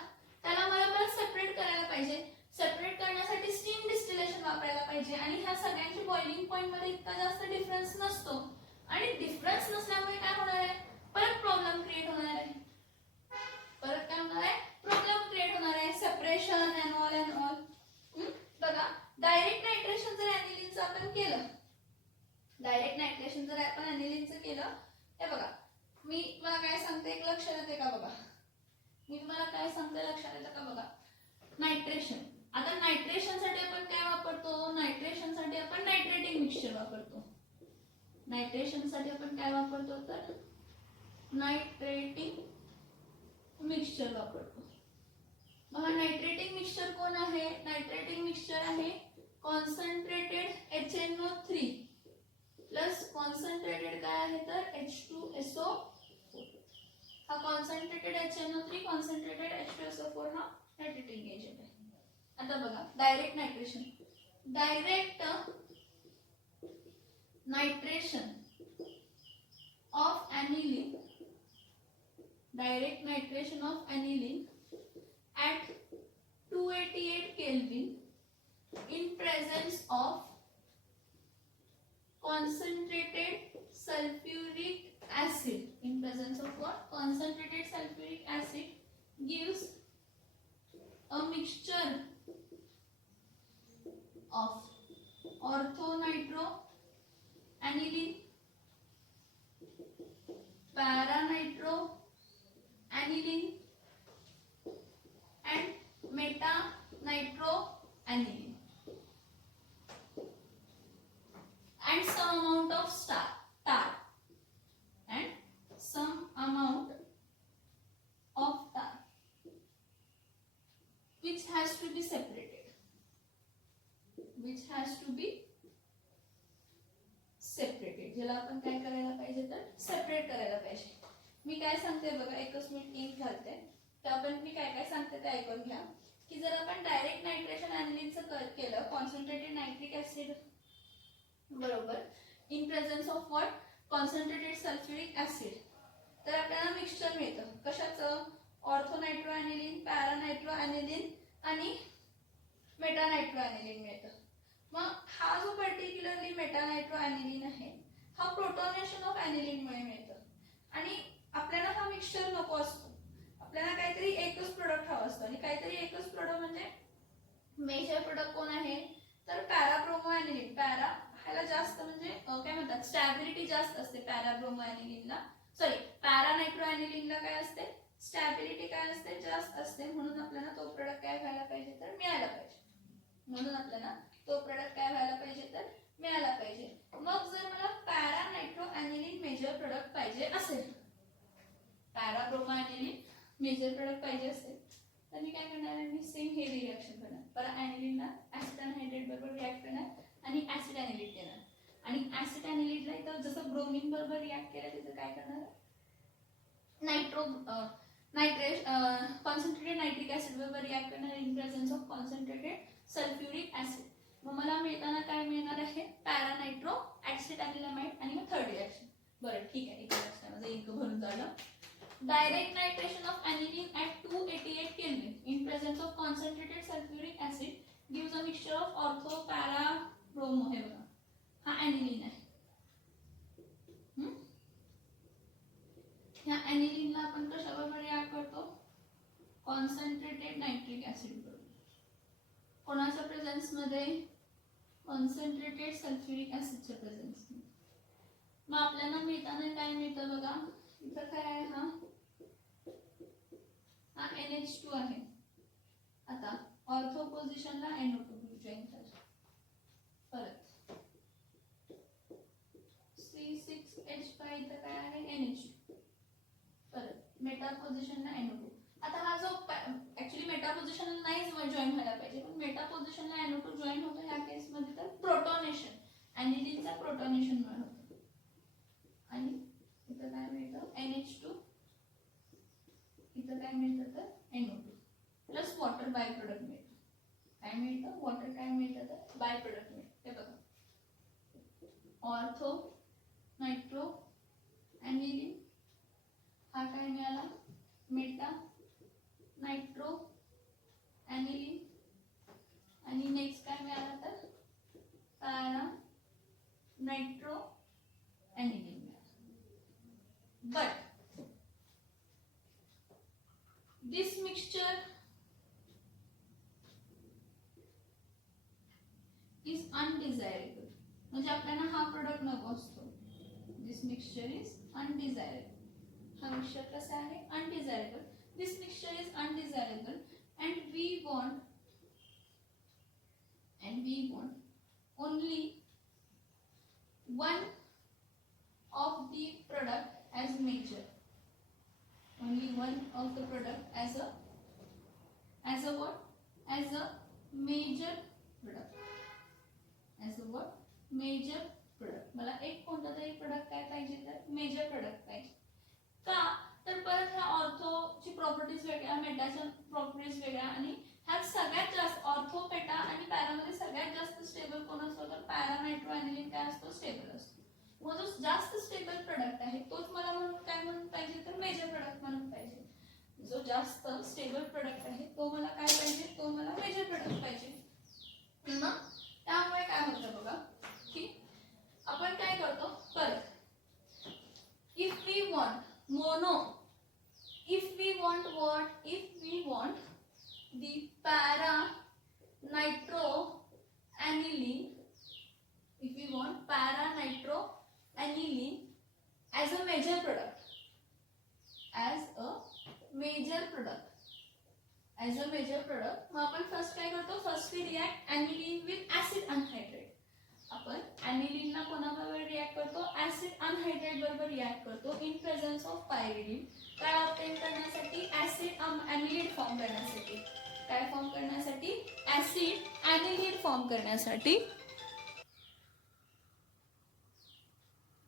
त्याला मला सेपरेट करायला पाहिजे. सेपरेट करण्यासाठी स्टीम डिस्टिलेशन वापरायला पाहिजे आणि ह्या सगळ्यांची बॉइलिंग पॉइंट मध्ये इतका जास्त डिफरन्स नसतो आणि डिफरन्स नसल्यामुळे काय होणार आहे, परत प्रॉब्लेम क्रिएट होणार आहे. परत काय होणार आहे, प्रॉब्लेम क्रिएट होणार आहे, सेपरेशन अँड ऑल. बघा डायरेक्ट नायट्रेशन जर ॲनिलीनचं आपण केलं, डायरेक्ट नायट्रेशन जर आपण ॲनिलीनचं केलं, हे बघा मी तुम्हाला काय सांगते एक लक्षात येते का बघा, मी तुम्हाला काय सांगते लक्षात येतं का बघा. नायट्रेशन, आता नायट्रेशन साठी आपण काय वापरतो, नायट्रेशन साठी आपण नायट्रेटिंग मिक्सचर वापरतो. नायट्रेशन साठी आपण काय वापरतो तर नायट्रेटिंग मिक्सचर वापरतो. मग हा नायट्रेटिंग मिक्सचर कोण आहे, नायट्रेटिंग मिक्सचर आहे कॉन्सन्ट्रेटेड HNO3 प्लस कॉन्सन्ट्रेटेड काय आहे तर H2SO. हा कॉन्सन्ट्रेटेड HNO3 कॉन्सन्ट्रेटेड H2SO4 हा नायट्रेटिंग एजंट आहे. आता बघा direct nitration, direct nitration of aniline, direct nitration of aniline at 288 Kelvin in presence of concentrated sulfuric acid. In presence of what? Concentrated sulfuric acid gives a mixture of orthonitro aniline, paranitro aniline and metanitro aniline and some amount of tar and some amount of tar which has to be separated, which has to be separated. ज्याला आपण काय करायला पाहिजे तर separate करायला पाहिजे. मी काय सांगते बघा, एकच मिनिट इंक घालते, तर आपण मी काय काय सांगते ते ऐकून घ्या. की जर आपण डायरेक्ट नायट्रेशन ॲनिलीनचं केलं कॉन्सन्ट्रेटेड नायट्रिक ऍसिड बरोबर in presence of what, concentrated sulphuric acid, तर आपल्याला मिक्सचर मिळतं कशाचं, ऑर्थोनायट्रो ॲनिलीन, पॅरानायट्रो ॲनिलीन आणि मेटानायट्रो ॲनिलीन मिळतं. मग हा जो पर्टिक्युलरली मेटानायट्रो ॲनिलीन आहे हा प्रोटोनेशन ऑफ ॲनिलीन मुळे मिळतं आणि आपल्याला हा मिक्सचर नको असतो, आपल्याला काहीतरी एकच प्रोडक्ट हवं असतं आणि काहीतरी एकच प्रोडक्ट म्हणजे मेजर प्रोडक्ट कोण आहे तर पॅराब्रोमो ॲनिलीन. पॅरा ह्याला जास्त म्हणजे काय म्हणतात स्टॅबिलिटी जास्त असते पॅराब्रोमो ॲनिलीनला, सॉरी पॅरानायट्रो ॲनिलीनला काय असते स्टॅबिलिटी काय असते जास्त असते, म्हणून आपल्याला तो प्रोडक्ट काय व्हायला पाहिजे तर मिळायला पाहिजे, म्हणून आपल्याला तो प्रोडक्ट काय व्हायला पाहिजे तर मिळाला पाहिजे. मग जर मला पॅरानायट्रो ॲनिलीन मेजर प्रोडक्ट पाहिजे असेल, पॅराब्रोमो ॲनिलीन मेजर प्रोडक्ट पाहिजे असेल तर मी काय करणार आहे, मी सेम हे रिएक्शन करणार, पॅरा ॲनिलीनला ऍसिड अनहायड्रेट बरोबर रिॲक्ट करणार आणि ऍसिड ॲनिलीन देणार आणि ऍसिड ॲनिलीनला इथं जसं ब्रोमीन बरोबर रिॲक्ट केलं तिथं काय करणार नायट्रो कॉन्सन्ट्रेटेड नायट्रिक ऍसिड बरोबर रिॲक्ट करणार in presence of concentrated sulphuric acid. मग मला मिळताना काय मिळणार आहे पॅरानायट्रो ऍसिड ॲनिलामाइड आणि मग थर्ड रिॲक्शन. बरं ठीक आहे, एक लक्षात माझं एक भरून झालं. Direct nitration of aniline at 288 Kelvin in presence of concentrated sulfuric acid gives a mixture of ortho para bromo. हे बघा हा ॲनिलीन आहे. ह्या ॲनिलीनला आपण कशाबरोबर रिॲक्ट करतो कॉन्सन्ट्रेटेड नायट्रिक ऍसिड बरोबर. कोणाच्या प्रेझेन्स मध्ये कॉन्सन्ट्रेटेड सल्फ्युरिक ऍसिडच्या प्रेझेन्स मध्ये. मग आपल्याला मिळताना काय मिळतं बघा, इथं काय आहे हा NH2 आहे. आता ऑर्थो पोझिशनला NO2 जॉईन करा, परत C6H5 इथं काय आहे NH2, परत मेटा पोझिशनला NO2. आता हा जो ऍक्च्युअली मेटा पोझिशनला नाही जॉईन व्हायला पाहिजे पण मेटा पोझिशनला NO2 जॉईन होतो ह्या केस मध्ये तर प्रोटोनेशन ॲनिलीनचा प्रोटोनेशन मुळे होतं आणि इथं काय मिळतं NH2, इथं काय मिळतं तर NO2 plus water by product मिळतं. काय मिळतं वॉटर काय मिळतं तर बाय प्रोडक्ट मिळतं. हे बघा ऑर्थो नायट्रो ॲनिलीन हा काय मिळाला मेटा नायट्रो ॲनिलीन आणि नेक्स्ट काय मिळालं तर पॅरा नायट्रो ॲनिलीन मिळालं. But this mixture is undesirable, म्हणजे आपल्याला हा प्रोडक्ट नको असतो. This mixture is undesirable. हा मिक्सचर कसा आहे? Undesirable. This mixture is undesirable and we want only one of the product as major. Only one of the product as a what? As a major product. As a what? Major product. मला एक कोणता तरी product काय पाहिजे तर major product पाहिजे. का तर परत ह्या ऑर्थोची प्रॉपर्टीज वेगळ्या, मेटाच्या प्रॉपर्टीज वेगळ्या आणि ह्यात सगळ्यात जास्त ऑर्थो, मेटा आणि पॅरामध्ये सगळ्यात जास्त स्टेबल कोण असतो तर पॅरा नायट्रो ॲनिलीन काय असतो? स्टेबल असतो. मग जो जास्त स्टेबल प्रोडक्ट आहे तोच मला म्हणून काय म्हणून पाहिजे तर मेजर प्रोडक्ट म्हणून पाहिजे. जो जास्त स्टेबल प्रोडक्ट आहे तो मला काय पाहिजे? तो मला मेजर प्रोडक्ट पाहिजे. मग त्यामुळे काय होतं बघा की आपण काय करतो परत, if we want mono, if we want what? If we want the para nitro aniline, if we want para nitro aniline as a major product, as a major product, as a major product, मग आपण first काय करतो? First we react aniline with acid anhydride. आपण ॲनिलीनला कोणाबरोबर react करतो? Acid अनहायड्रेट बरोबर react करतो in presence of pyridine. काय ऑब्टेन करण्यासाठी? ऍसिड ॲनिलीड फॉर्म करण्यासाठी. काय फॉर्म करण्यासाठी? ऍसिड ॲनिलीड फॉर्म करण्यासाठी.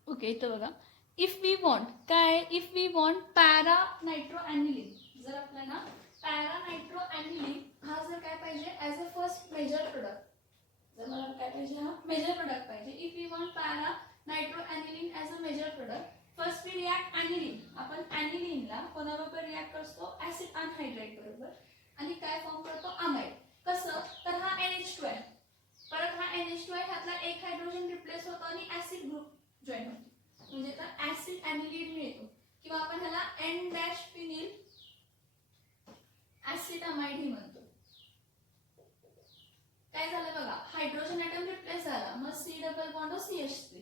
ओके, इथं बघा, इफ वी वॉन्ट काय? If we want para nitro aniline, जर आपल्याला पॅरा नायट्रो ॲनिलीन हा जर काय पाहिजे as a first major product, जर मला काय पाहिजे? हा मेजर प्रोडक्ट पाहिजे. If we want para nitro aniline as a major product, first we react ॲनिलीन. आपण ॲनिलीनला कोणाबरोबर रिॲक्ट करतो? ऍसिड अनहायड्रेट बरोबर आणि काय फॉर्म करतो? अमाइड. कसं तर हा NH2 आहे, परत हा NH2 आहे, ह्यातला एक हायड्रोजन रिप्लेस होतो आणि ऍसिड ग्रुप जॉईन होतो, म्हणजे तर ऍसिड ॲनिलीन मिळतो. किंवा आपण ह्याला N-फिनिल ऍसिड अमाइड ही म्हणतो. काय झालं बघा, हायड्रोजन ॲटम रिप्लेस झाला, मग C डबल बॉन्ड CH3,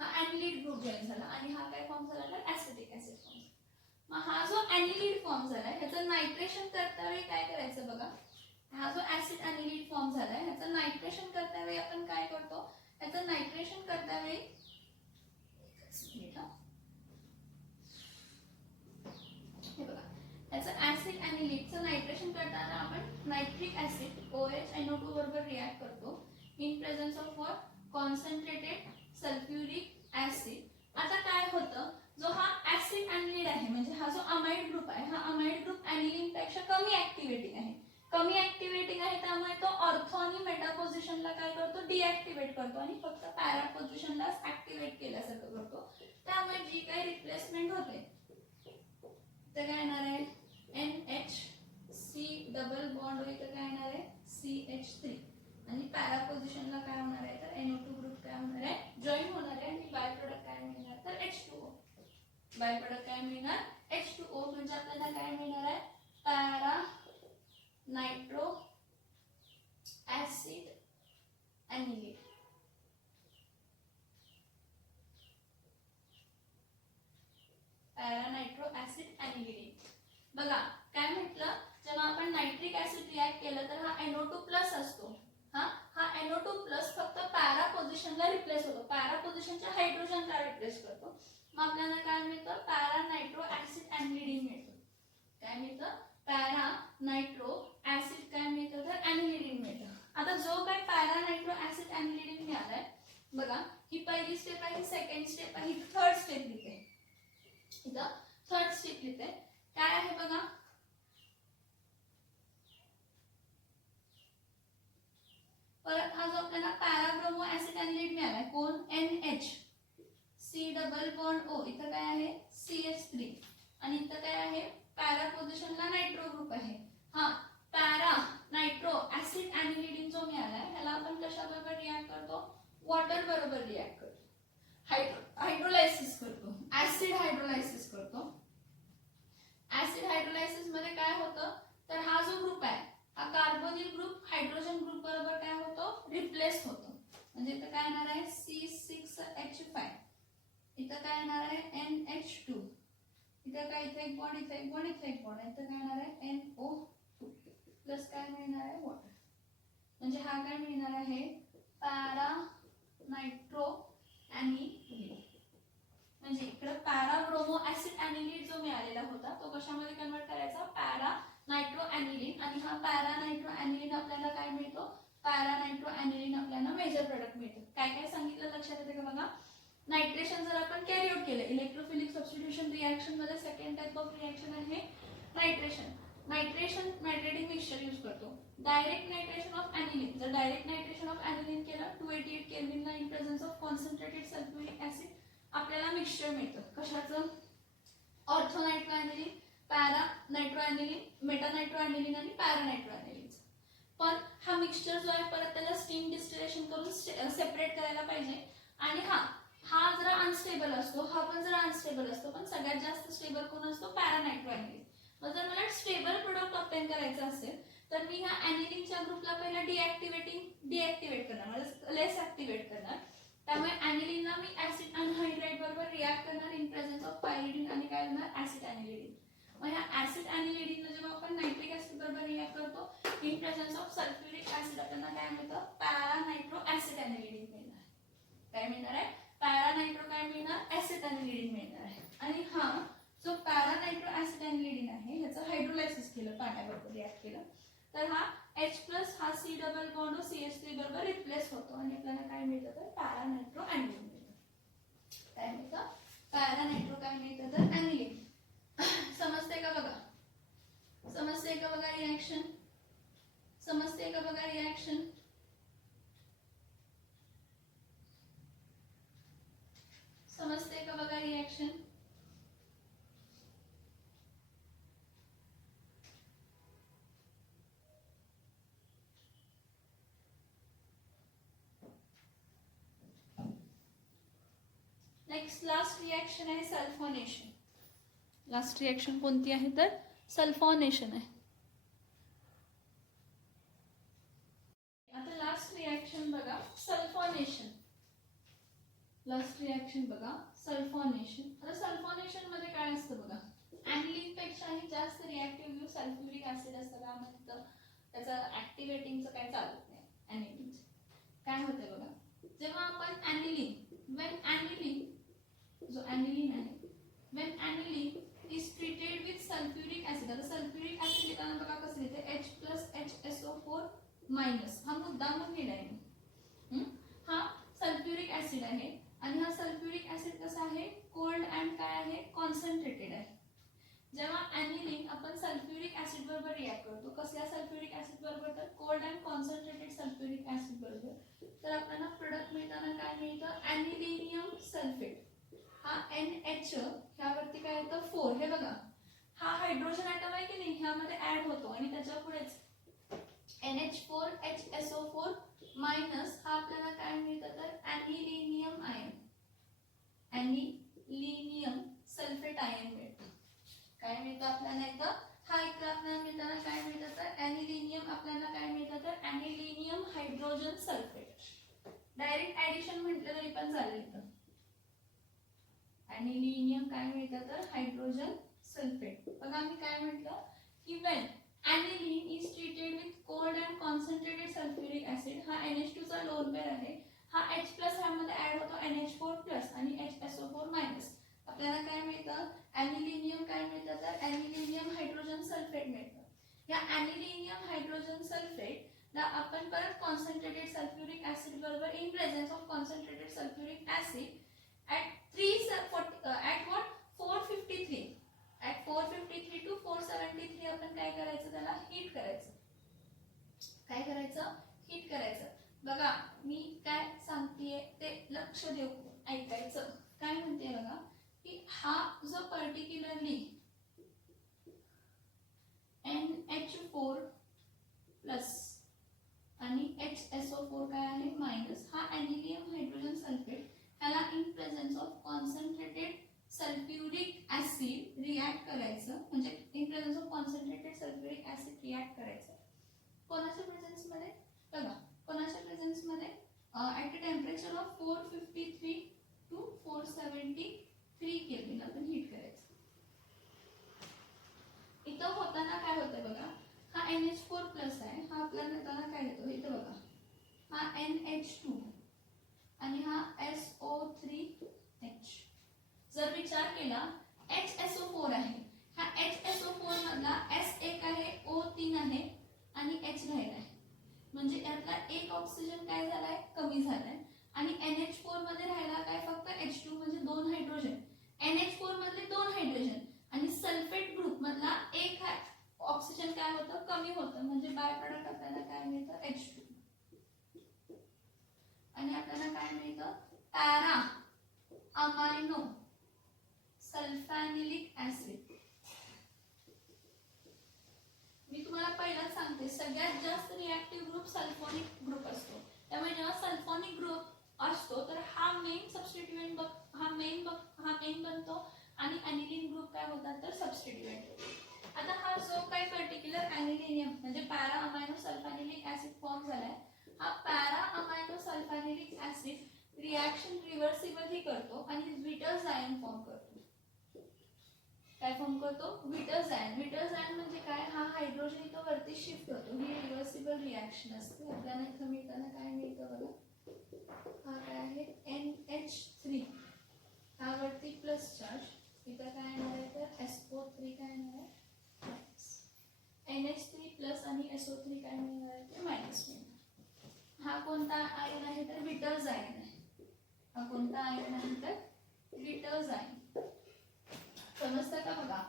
हा ॲनिलीड ग्रुप जॉईन झाला आणि हा काय फॉर्म झाला तर ऍसिटिक ऍसिड फॉर्म. मग हा जो ॲनिलीड फॉर्म झालाय ह्याचं नायट्रेशन करता वेळी काय करायचं बघा, हा जो ऍसिड ॲनिलीड फॉर्म झालाय ह्याचं नायट्रेशन करता वेळी आपण काय करतो? ह्याचं नायट्रेशन करता वेळी हे बघा, याचं ऍसिड ॲनिलीडचं नायट्रेशन करताना आपण नायट्रिक ऍसिड OHNO2 बरोबर रिॲक्ट करतो in presence of what? Concentrated sulphuric acid. आता काय होतं, जो हा ऍसिड ॲनिलीड आहे म्हणजे हा जो अमाइड ग्रुप आहे, हा अमाइड ग्रुप ॲनिलीन पेक्षा कमी ऍक्टिव्हेटिंग आहे. कमी ऍक्टिव्हेटिंग आहे त्यामुळे तो ऑर्थो आणि मेटा पोझिशनला काय करतो? डिऍक्टिव्हेट करतो आणि फक्त पॅरा पोझिशनलाच ऍक्टिव्हेट केल्यासारखं करतो. त्यामुळे जी काही रिप्लेसमेंट होते ते काय येणार आहे? NH, C डबल बॉन्ड इथं काय येणार आहे? CH3 आणि पॅरा पोझिशनला काय होणार आहे तर NO2 ग्रुप काय होणार आहे? जॉईन होणार आहे आणि बाय प्रोडक्ट काय मिळणार तर H2O. बाय प्रोडक्ट काय मिळणार? H2O, म्हणजे आपल्याला काय मिळणार आहे? Para nitro acid aniline. Para nitro acid aniline. बघा काय म्हटलं, जेव्हा आपण नायट्रिक ऍसिड रिॲक्ट केलं तर हा NO2 प्लस असतो. हा NO2 प्लस फक्त पॅरा पोझिशनला रिप्लेस होतो, पॅरा पोझिशनच्या हायड्रोजनला रिप्लेस करतो. मग आपल्याला काय मिळतं? पॅरा नायट्रो ऍसिड ॲनिलीन मिळतो. काय मिळतं? पॅरा नायट्रो ऍसिड काय मिळतं तर ॲनिलीन मिळतं. आता जो काय पॅरा नायट्रो ऍसिड ॲनिलीन मिळालाय बघा, ही पहिली स्टेप आहे, ही सेकंड स्टेप आहे, ही थर्ड स्टेप लिहिते. इथं थर्ड स्टेप लिहिते. काय आहे बघा, परत हा जो आपल्याला पॅराब्रोमो ऍसिड ॲनिलीन मिळालाय कोण? NH, C double bond O, इथं काय आहे? CH3 आणि इथं काय आहे? पॅरा पोझिशनला नायट्रो ग्रुप आहे. हा पॅरा बरोबर रिॲक्ट करतो, हायड्रोलायसिस करतो, ऍसिड हायड्रोलायसिस करतो. ऍसिड हायड्रोलायसिस मध्ये काय होतं तर हा जो ग्रुप आहे हा कार्बोनिल ग्रुप हायड्रोजन ग्रुप बरोबर काय होतो रिप्लेस होतो. म्हणजे इथं काय येणार आहे C6H5, इथं काय येणार आहे NH2, इथं काय इथे एक बॉन्ड, इथे एक बॉन्ड, इथे एक बॉन्ड, इथं काय येणार आहे NO2 प्लस काय मिळणार आहे वॉटर. म्हणजे हा काय मिळणार आहे पॅरा नायट्रो ॲनिलीन. म्हणजे इकडे पॅरा ब्रोमो ऍसिड ॲनिलीन जो मिळालेला होता तो कशामध्ये कन्वर्ट करायचा पॅरा नायट्रो ॲनिलीन. आणि हा पॅरा नायट्रो ॲनिलीन आपल्याला काय मिळतो पॅरा नायट्रो ॲनिलीन आपल्याला मेजर प्रोडक्ट मिळतो. काय काय सांगितलं लक्षात येते का बघा. नायट्रेशन जर आपण कॅरी आउट केलं इलेक्ट्रोफिलिक सबस्टिट्यूशन रिएक्शन मध्ये सेकंड टाइप ऑफ रिएक्शन आहे nitration. Nitration nitrating mixture use करतो. डायरेक्ट नायट्रेशन ऑफ ॲनिलीन, जर डायरेक्ट नायट्रेशन ऑफ ॲनिलीन केलं 288 केल्विनला in presence of concentrated sulphuric acid आपल्याला मिक्सचर मिळतं. कशाचं ortho nitro aniline, para nitro aniline, meta nitro aniline आणि para nitro ॲनिलीन. पण हा मिक्सचर जो आहे परत त्याला स्टीम डिस्टिलेशन करून सेपरेट करायला पाहिजे. आणि हा जरा अनस्टेबल असतो, हा पण जरा अनस्टेबल असतो, पण सगळ्यात जास्त स्टेबल कोण असतो पॅरा नायट्रो ॲनिलीन. मग जर मला स्टेबल प्रोडक्ट ऑब्टेन करायचं असेल तर मी ह्या ॲनिलीनच्या ग्रुपला पहिला डिॲक्टिवेट करणार, म्हणजे लेस ऍक्टिवेट करणार. त्यामुळे ॲनिलीनला मी ऍसिड अनहायड्राइड बरोबर रिॲक्ट करणार इन प्रेझेन्स ऑफ पायरिडीन आणि काय होणार ऍसिड ॲनिलीन. मग ह्या ऍसिड ॲनिलीनला जेव्हा आपण नायट्रिक ऍसिड बरोबर रिॲक्ट करतो in presence of sulphuric acid आपल्याला काय मिळतं पॅरा नायट्रो ऍसिड ॲनिलीन मिळणार. काय मिळणार आहे पॅरा नायट्रो काय मिळणार ऍसिड ॲनिलीन मिळणार आहे. आणि हा जो पॅरा नायट्रो ऍसिड ॲनिलीन आहे ह्याचं हायड्रोलायसिस केलं पाण्याबरोबर रिॲक्ट केलं तर हा H प्लस हा C डबल बॉन्ड CH3 बरोबर रिप्लेस होतो आणि आपल्याला काय मिळतं तर पॅरा नायट्रो ॲनिलीन मिळतं. काय मिळतं पॅरा नायट्रो काय मिळतं तर ॲनिलीन. समजते का बघा, समजते का बघा रिॲक्शन, समजते का बघा रिॲक्शन. समजते का बघा रिॲक्शन. नेक्स्ट लास्ट रिॲक्शन आहे सल्फोनेशन. लास्ट रिॲक्शन कोणती आहे तर सल्फोनेशन आहे. आता लास्ट रिॲक्शन बघा सल्फोनेशन. लास्ट रिॲक्शन बघा सल्फोनेशन. आता सल्फोनेशन मध्ये काय असतं बघा ॲनिलीन पेक्षाही जास्त रिॲक्टिव्ह सल्फ्युरिक ऍसिड असतं. त्यामध्ये त्याचं ऍक्टिव्हेटिंगचं काय चालत नाही ॲनिलीन. काय होतं बघा जेव्हा आपण ॲनिलीन व्हेन ॲनिलीन जो ॲनिलीन आहे when aniline is treated with sulphuric acid. आता सल्फ्युरिक ऍसिड लिहिताना बघा कसं लिहिते H प्लस HSO4 मायनस. हा मुद्दाम लिहिलाय. हा सल्फ्युरिक ऍसिड आहे आणि हा सल्फ्युरिक ऍसिड कसा आहे कोल्ड अँड काय आहे कॉन्सन्ट्रेटेड आहे. जेव्हा ॲनिलीन आपण सल्फ्युरिक ऍसिड बरोबर रिॲक्ट करतो कसल्या सल्फ्युरिक ऍसिड बरोबर तर cold and concentrated sulphuric acid बरोबर तर आपल्याला प्रोडक्ट मिळताना काय मिळतं ॲनिलिनियम सल्फेट. हा NH ह्यावरती काय येतं 4. हे बघा हा हायड्रोजन ॲटम आहे की नाही ह्यामध्ये ऍड होतो आणि त्याच्या पुढेच NH4 HSO4 मायनस हा आपल्याला काय मिळतं तर ॲनिलिनियम आयन, ॲनिलिनियम सल्फेट आयन मिळतं. काय मिळतं आपल्याला इथं हा इकडे आपल्याला मिळताना काय मिळतं तर ॲनिलिनियम आपल्याला काय मिळतं तर ॲनिलिनियम हायड्रोजन सल्फेट. डायरेक्ट ऍडिशन म्हटलं तरी पण चालेल. इथं ॲनिलिनियम काय मिळतं तर हायड्रोजन सल्फेट. बघा मी काय म्हटलं की when aniline is treated with cold and concentrated sulphuric acid. हा NH2 चा लोन पेअर आहे. हा H प्लस ह्यामध्ये ऍड होतो NH4 प्लस आणि HSO4 मायनस. आपल्याला काय मिळतं ॲनिलिनियम काय मिळतं तर ॲनिलिनियम हायड्रोजन सल्फेट मिळतं. या ॲनिलिनियम हायड्रोजन सल्फेट ला आपण परत कॉन्सन्ट्रेटेड सल्फ्युरिक ऍसिड बरोबर in presence of concentrated sulphuric acid at 453 at 453 to 473 आपण काय करायचं त्याला हीट करायचं. काय करायचं हीट करायचं. बघा मी काय सांगतेय ते लक्ष देऊन ऐकायचं. काय म्हणते बघा की हा जो पर्टिक्युलरली NH4 प्लस आणि HSO4 काय आहे मायनस. हा ॲनिलियम हायड्रोजन सल्फेट ह्याला in presence of concentrated sulphuric acid react करायचं, म्हणजे in presence of concentrated sulphuric acid react करायचं. कोणाच्या प्रेझेन्स मध्ये बघा, कोणाच्या प्रेझेन्स मध्ये at a temperature of 453 to 473 kelvin आपण हीट करायचं. इथं होताना काय होतं बघा, हा NH4 प्लस आहे, हा आपल्याला येताना काय येतो इथं बघा, हा NH2 आणि हा SO3H. जर विचार केला HSO4 आहे, हा HSO4 मधला S एक आहे, O3 आहे आणि H राहिला आहे, म्हणजे यातला एक ऑक्सिजन काय झालाय कमी झालाय आणि NH4 मध्ये राहिला काय फक्त H2 म्हणजे दोन हायड्रोजन. NH4 मधले दोन हायड्रोजन आणि सल्फेट ग्रुप मधला एक ऑक्सिजन काय होतं कमी होतं, म्हणजे बाय प्रोडक्ट आपल्याला काय मिळतं H2 आणि आपल्याला काय मिळतं पॅरा अमायनो सल्फॅनिलिक ऍसिड. मी तुम्हाला पहिलाच सांगते सगळ्यात जास्त रिएक्टिव्ह ग्रुप सल्फोनिक ग्रुप असतो, त्यामुळे जेव्हा सल्फोनिक ग्रुप असतो तर हा मेन सबस्टिट्यूएंट हा मेन बनतो आणि ॲनिलीन ग्रुप काय होतात तर सबस्टिट्यूएंट. आता हा जो काही पर्टिक्युलर ॲनिलिनियम म्हणजे para amino sulphanilic acid form झालाय, हा para amino sulphanilic acid reaction reversible ही करतो आणि विटर्स आयन फॉर्म करतो. काय फॉर्म करतो विटर्स आयन. विटर्स आयन म्हणजे काय, हा हायड्रोजन इथं वरती शिफ्ट होतो, ही रिव्हर्सिबल रिएक्शन असते. आपल्याला इथं मिळताना काय मिळतं बघा, हा काय आहे NH3, हा वरती प्लस चार्ज, इथं काय येणार आहे तर SO3 काय येणार आहे NH3 प्लस आणि SO3 काय मिळणार आहे तर मायनस मिळणार. हा कोणता आयन आहे तर विटर्स आयन आहे. हा कोणता आयन आहे तर विटर्स आयन. समजतं का बघा,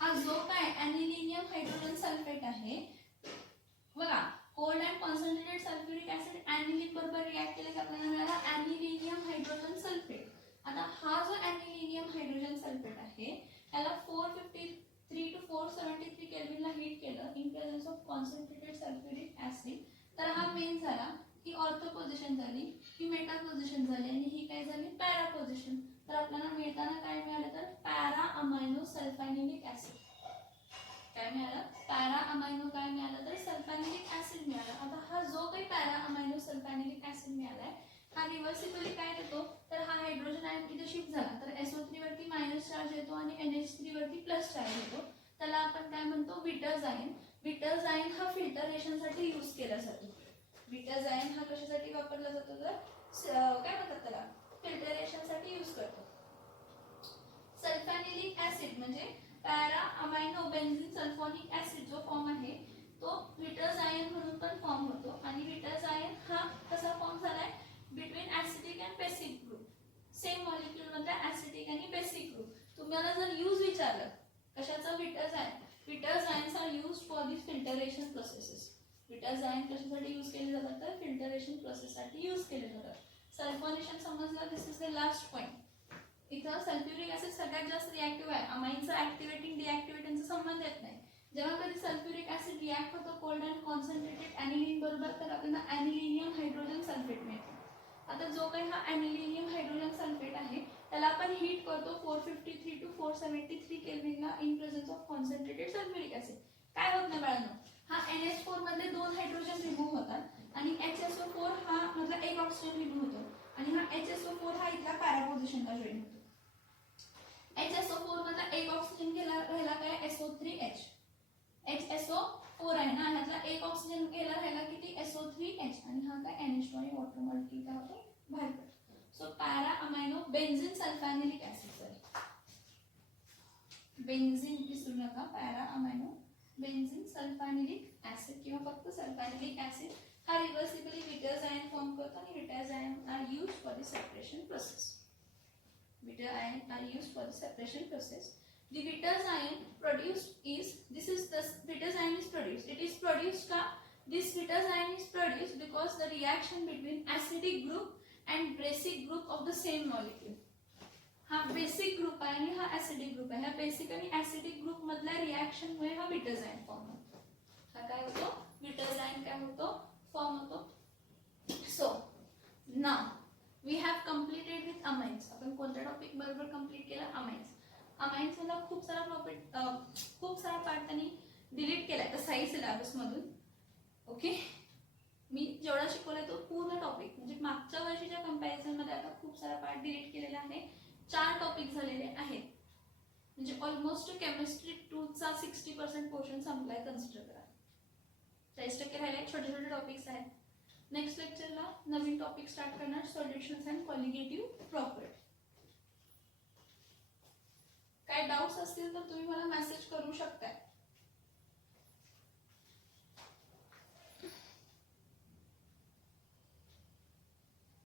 हा जो काय ॲनिलिनियम हायड्रोजन सल्फेट आहे बघा, cold and concentrated sulphuric acid aniline बरोबर रिॲक्ट केले की आपल्याला मिळाला ॲनिलिनियम हायड्रोजन सल्फेट. आता हा जो ॲनिलिनियम हायड्रोजन सल्फेट आहे त्याला 453 to 473 केल्विनला हीट केलं in presence of concentrated sulphuric acid, तर हा मेन झाला, ही ऑर्थो पोझिशन झाली, ही मेटा पोझिशन झाली आणि ही काय झाली पॅरा पोझिशन. तर आपल्याला मिळताना काय मिळालं तर पॅरा अमायनो सल्फॅनिलिक ऍसिड. काय मिळालं पॅरा अमायनो काय मिळालं तर सल्फॅनिलिक ऍसिड मिळालं. आता हा जो काही पॅरा अमायनो सल्फॅनिलिक ऍसिड मिळालाय हा रिव्हर्सिबली काय देतो तर हा हायड्रोजन आयन इथे शिफ्ट झाला तर SO3 वरती मायनस चार्ज येतो आणि NH3 वरती प्लस चार्ज येतो, त्याला आपण काय म्हणतो विटर्स आयन. विटर्स आयन हा फिल्टरेशनसाठी यूज केला जातो. विटर्स आयन हा कशासाठी वापरला जातो तर काय म्हणतात त्याला फिल्टरेशनसाठी यूज करतो. सल्फॅनिलिक ऍसिड म्हणजे para amino benzene sulphonic acid जो फॉर्म आहे तो विटर्स आयन म्हणून पण फॉर्म होतो आणि विटर्स आयन हा कसा फॉर्म झालाय between acidic and basic group. Same molecule मधला ऍसिडिक आणि बेसिक ग्रुप. तुम्हाला जर यूज विचारलं कशाचा zwitterion, zwitterions are used for this filtration processes. Zwitterion कशासाठी यूज केले जातात तर फिल्टरेशन प्रोसेससाठी यूज केले जातात. सल्फोनेशन समजलं, दिस इज द लास्ट पॉइंट. इथं सल्फ्युरिक ऍसिड सगळ्यात जास्त रिएक्टिव्ह आहे, अमाइनचा ऍक्टिव्हेटिंग डिऍक्टिव्हेटिंगचा संबंध येत नाही. जेव्हा कधी सल्फ्युरिक ऍसिड रिॲक्ट होतो कोल्ड अँड कॉन्सन्ट्रेटेड ॲनिलीन बरोबर तर आपल्याला ॲनिलिनियम हायड्रोजन सल्फेट मिळतो. आता जो काही हा ॲनिलिनियम हायड्रोजन सल्फेट आहे त्याला आपण हीट करतो 453 to 473 केल्विनला in presence of concentrated sulphuric acid. काय होत नाही बाळांनो, हा NH4 मधले दोन हायड्रोजन रिमूव्ह होतात आणि HSO4 हा मधला एक ऑक्सिजन रिमूव्ह होतो आणि हा HSO4 हा इथला पॅरा पोझिशनला जॉईन होतो. HSO4 मधला एक ऑक्सिजन गेला राहिला काय SO3H. HSO4 आहे ना, ह्यातला एक ऑक्सिजन गेला राहिला किती SO3H आणि हा काय NH2 आणि वॉटर मॉलिक्यूल काय होतो बाहेर पडतो. So para amino benzene sulphanilic acid, benzene विसरू नका, para amino benzene sulphanilic acid किंवा फक्त सल्फॅनिलिक ऍसिड हा रिव्हर्सिबली विटर्स आयन फॉर्म करतो आणि विटर्स ion are used for the separation process. Bitter ion are used for the separation process. The Witter's ion produced is, this is the Witter's ion is produced. It is produced ka, this Witter's ion is produced because the reaction between acidic group and basic group of the same molecule. हा basic group आहे आणि हा acidic group आहे. हा basic आणि acidic group मधल्या reaction मुळे हा Witter's ion फॉर्म होतो. हा काय होतो Witter's ion काय होतो फॉर्म होतो. We have completed with amines. आपण कोणत्या टॉपिक बरोबर कम्प्लीट केला? अमाइन्स. अमाइन्सला खूप सारा पार्ट त्यांनी डिलीट केलाय तसाही सिलेबसमधून. ओके, मी जेवढा शिकवलाय तो पूर्ण टॉपिक म्हणजे मागच्या वर्षीच्या कंपॅरिझनमध्ये आता खूप सारा पार्ट डिलीट केलेला आहे. 4 टॉपिक झालेले आहेत म्हणजे ऑलमोस्ट केमिस्ट्री 2चा 60% पोर्शन संपलाय कन्सिडर करा. 40% राहिले छोटे छोटे टॉपिक्स आहेत. नेक्स्ट लेक्चरला नवीन टॉपिक स्टार्ट करणार, सॉल्युशन्स अँड कॉलिगेटिव्ह प्रॉपर्टी. काय डाऊट्स असतील तर तुम्ही मला मेसेज करू शकता.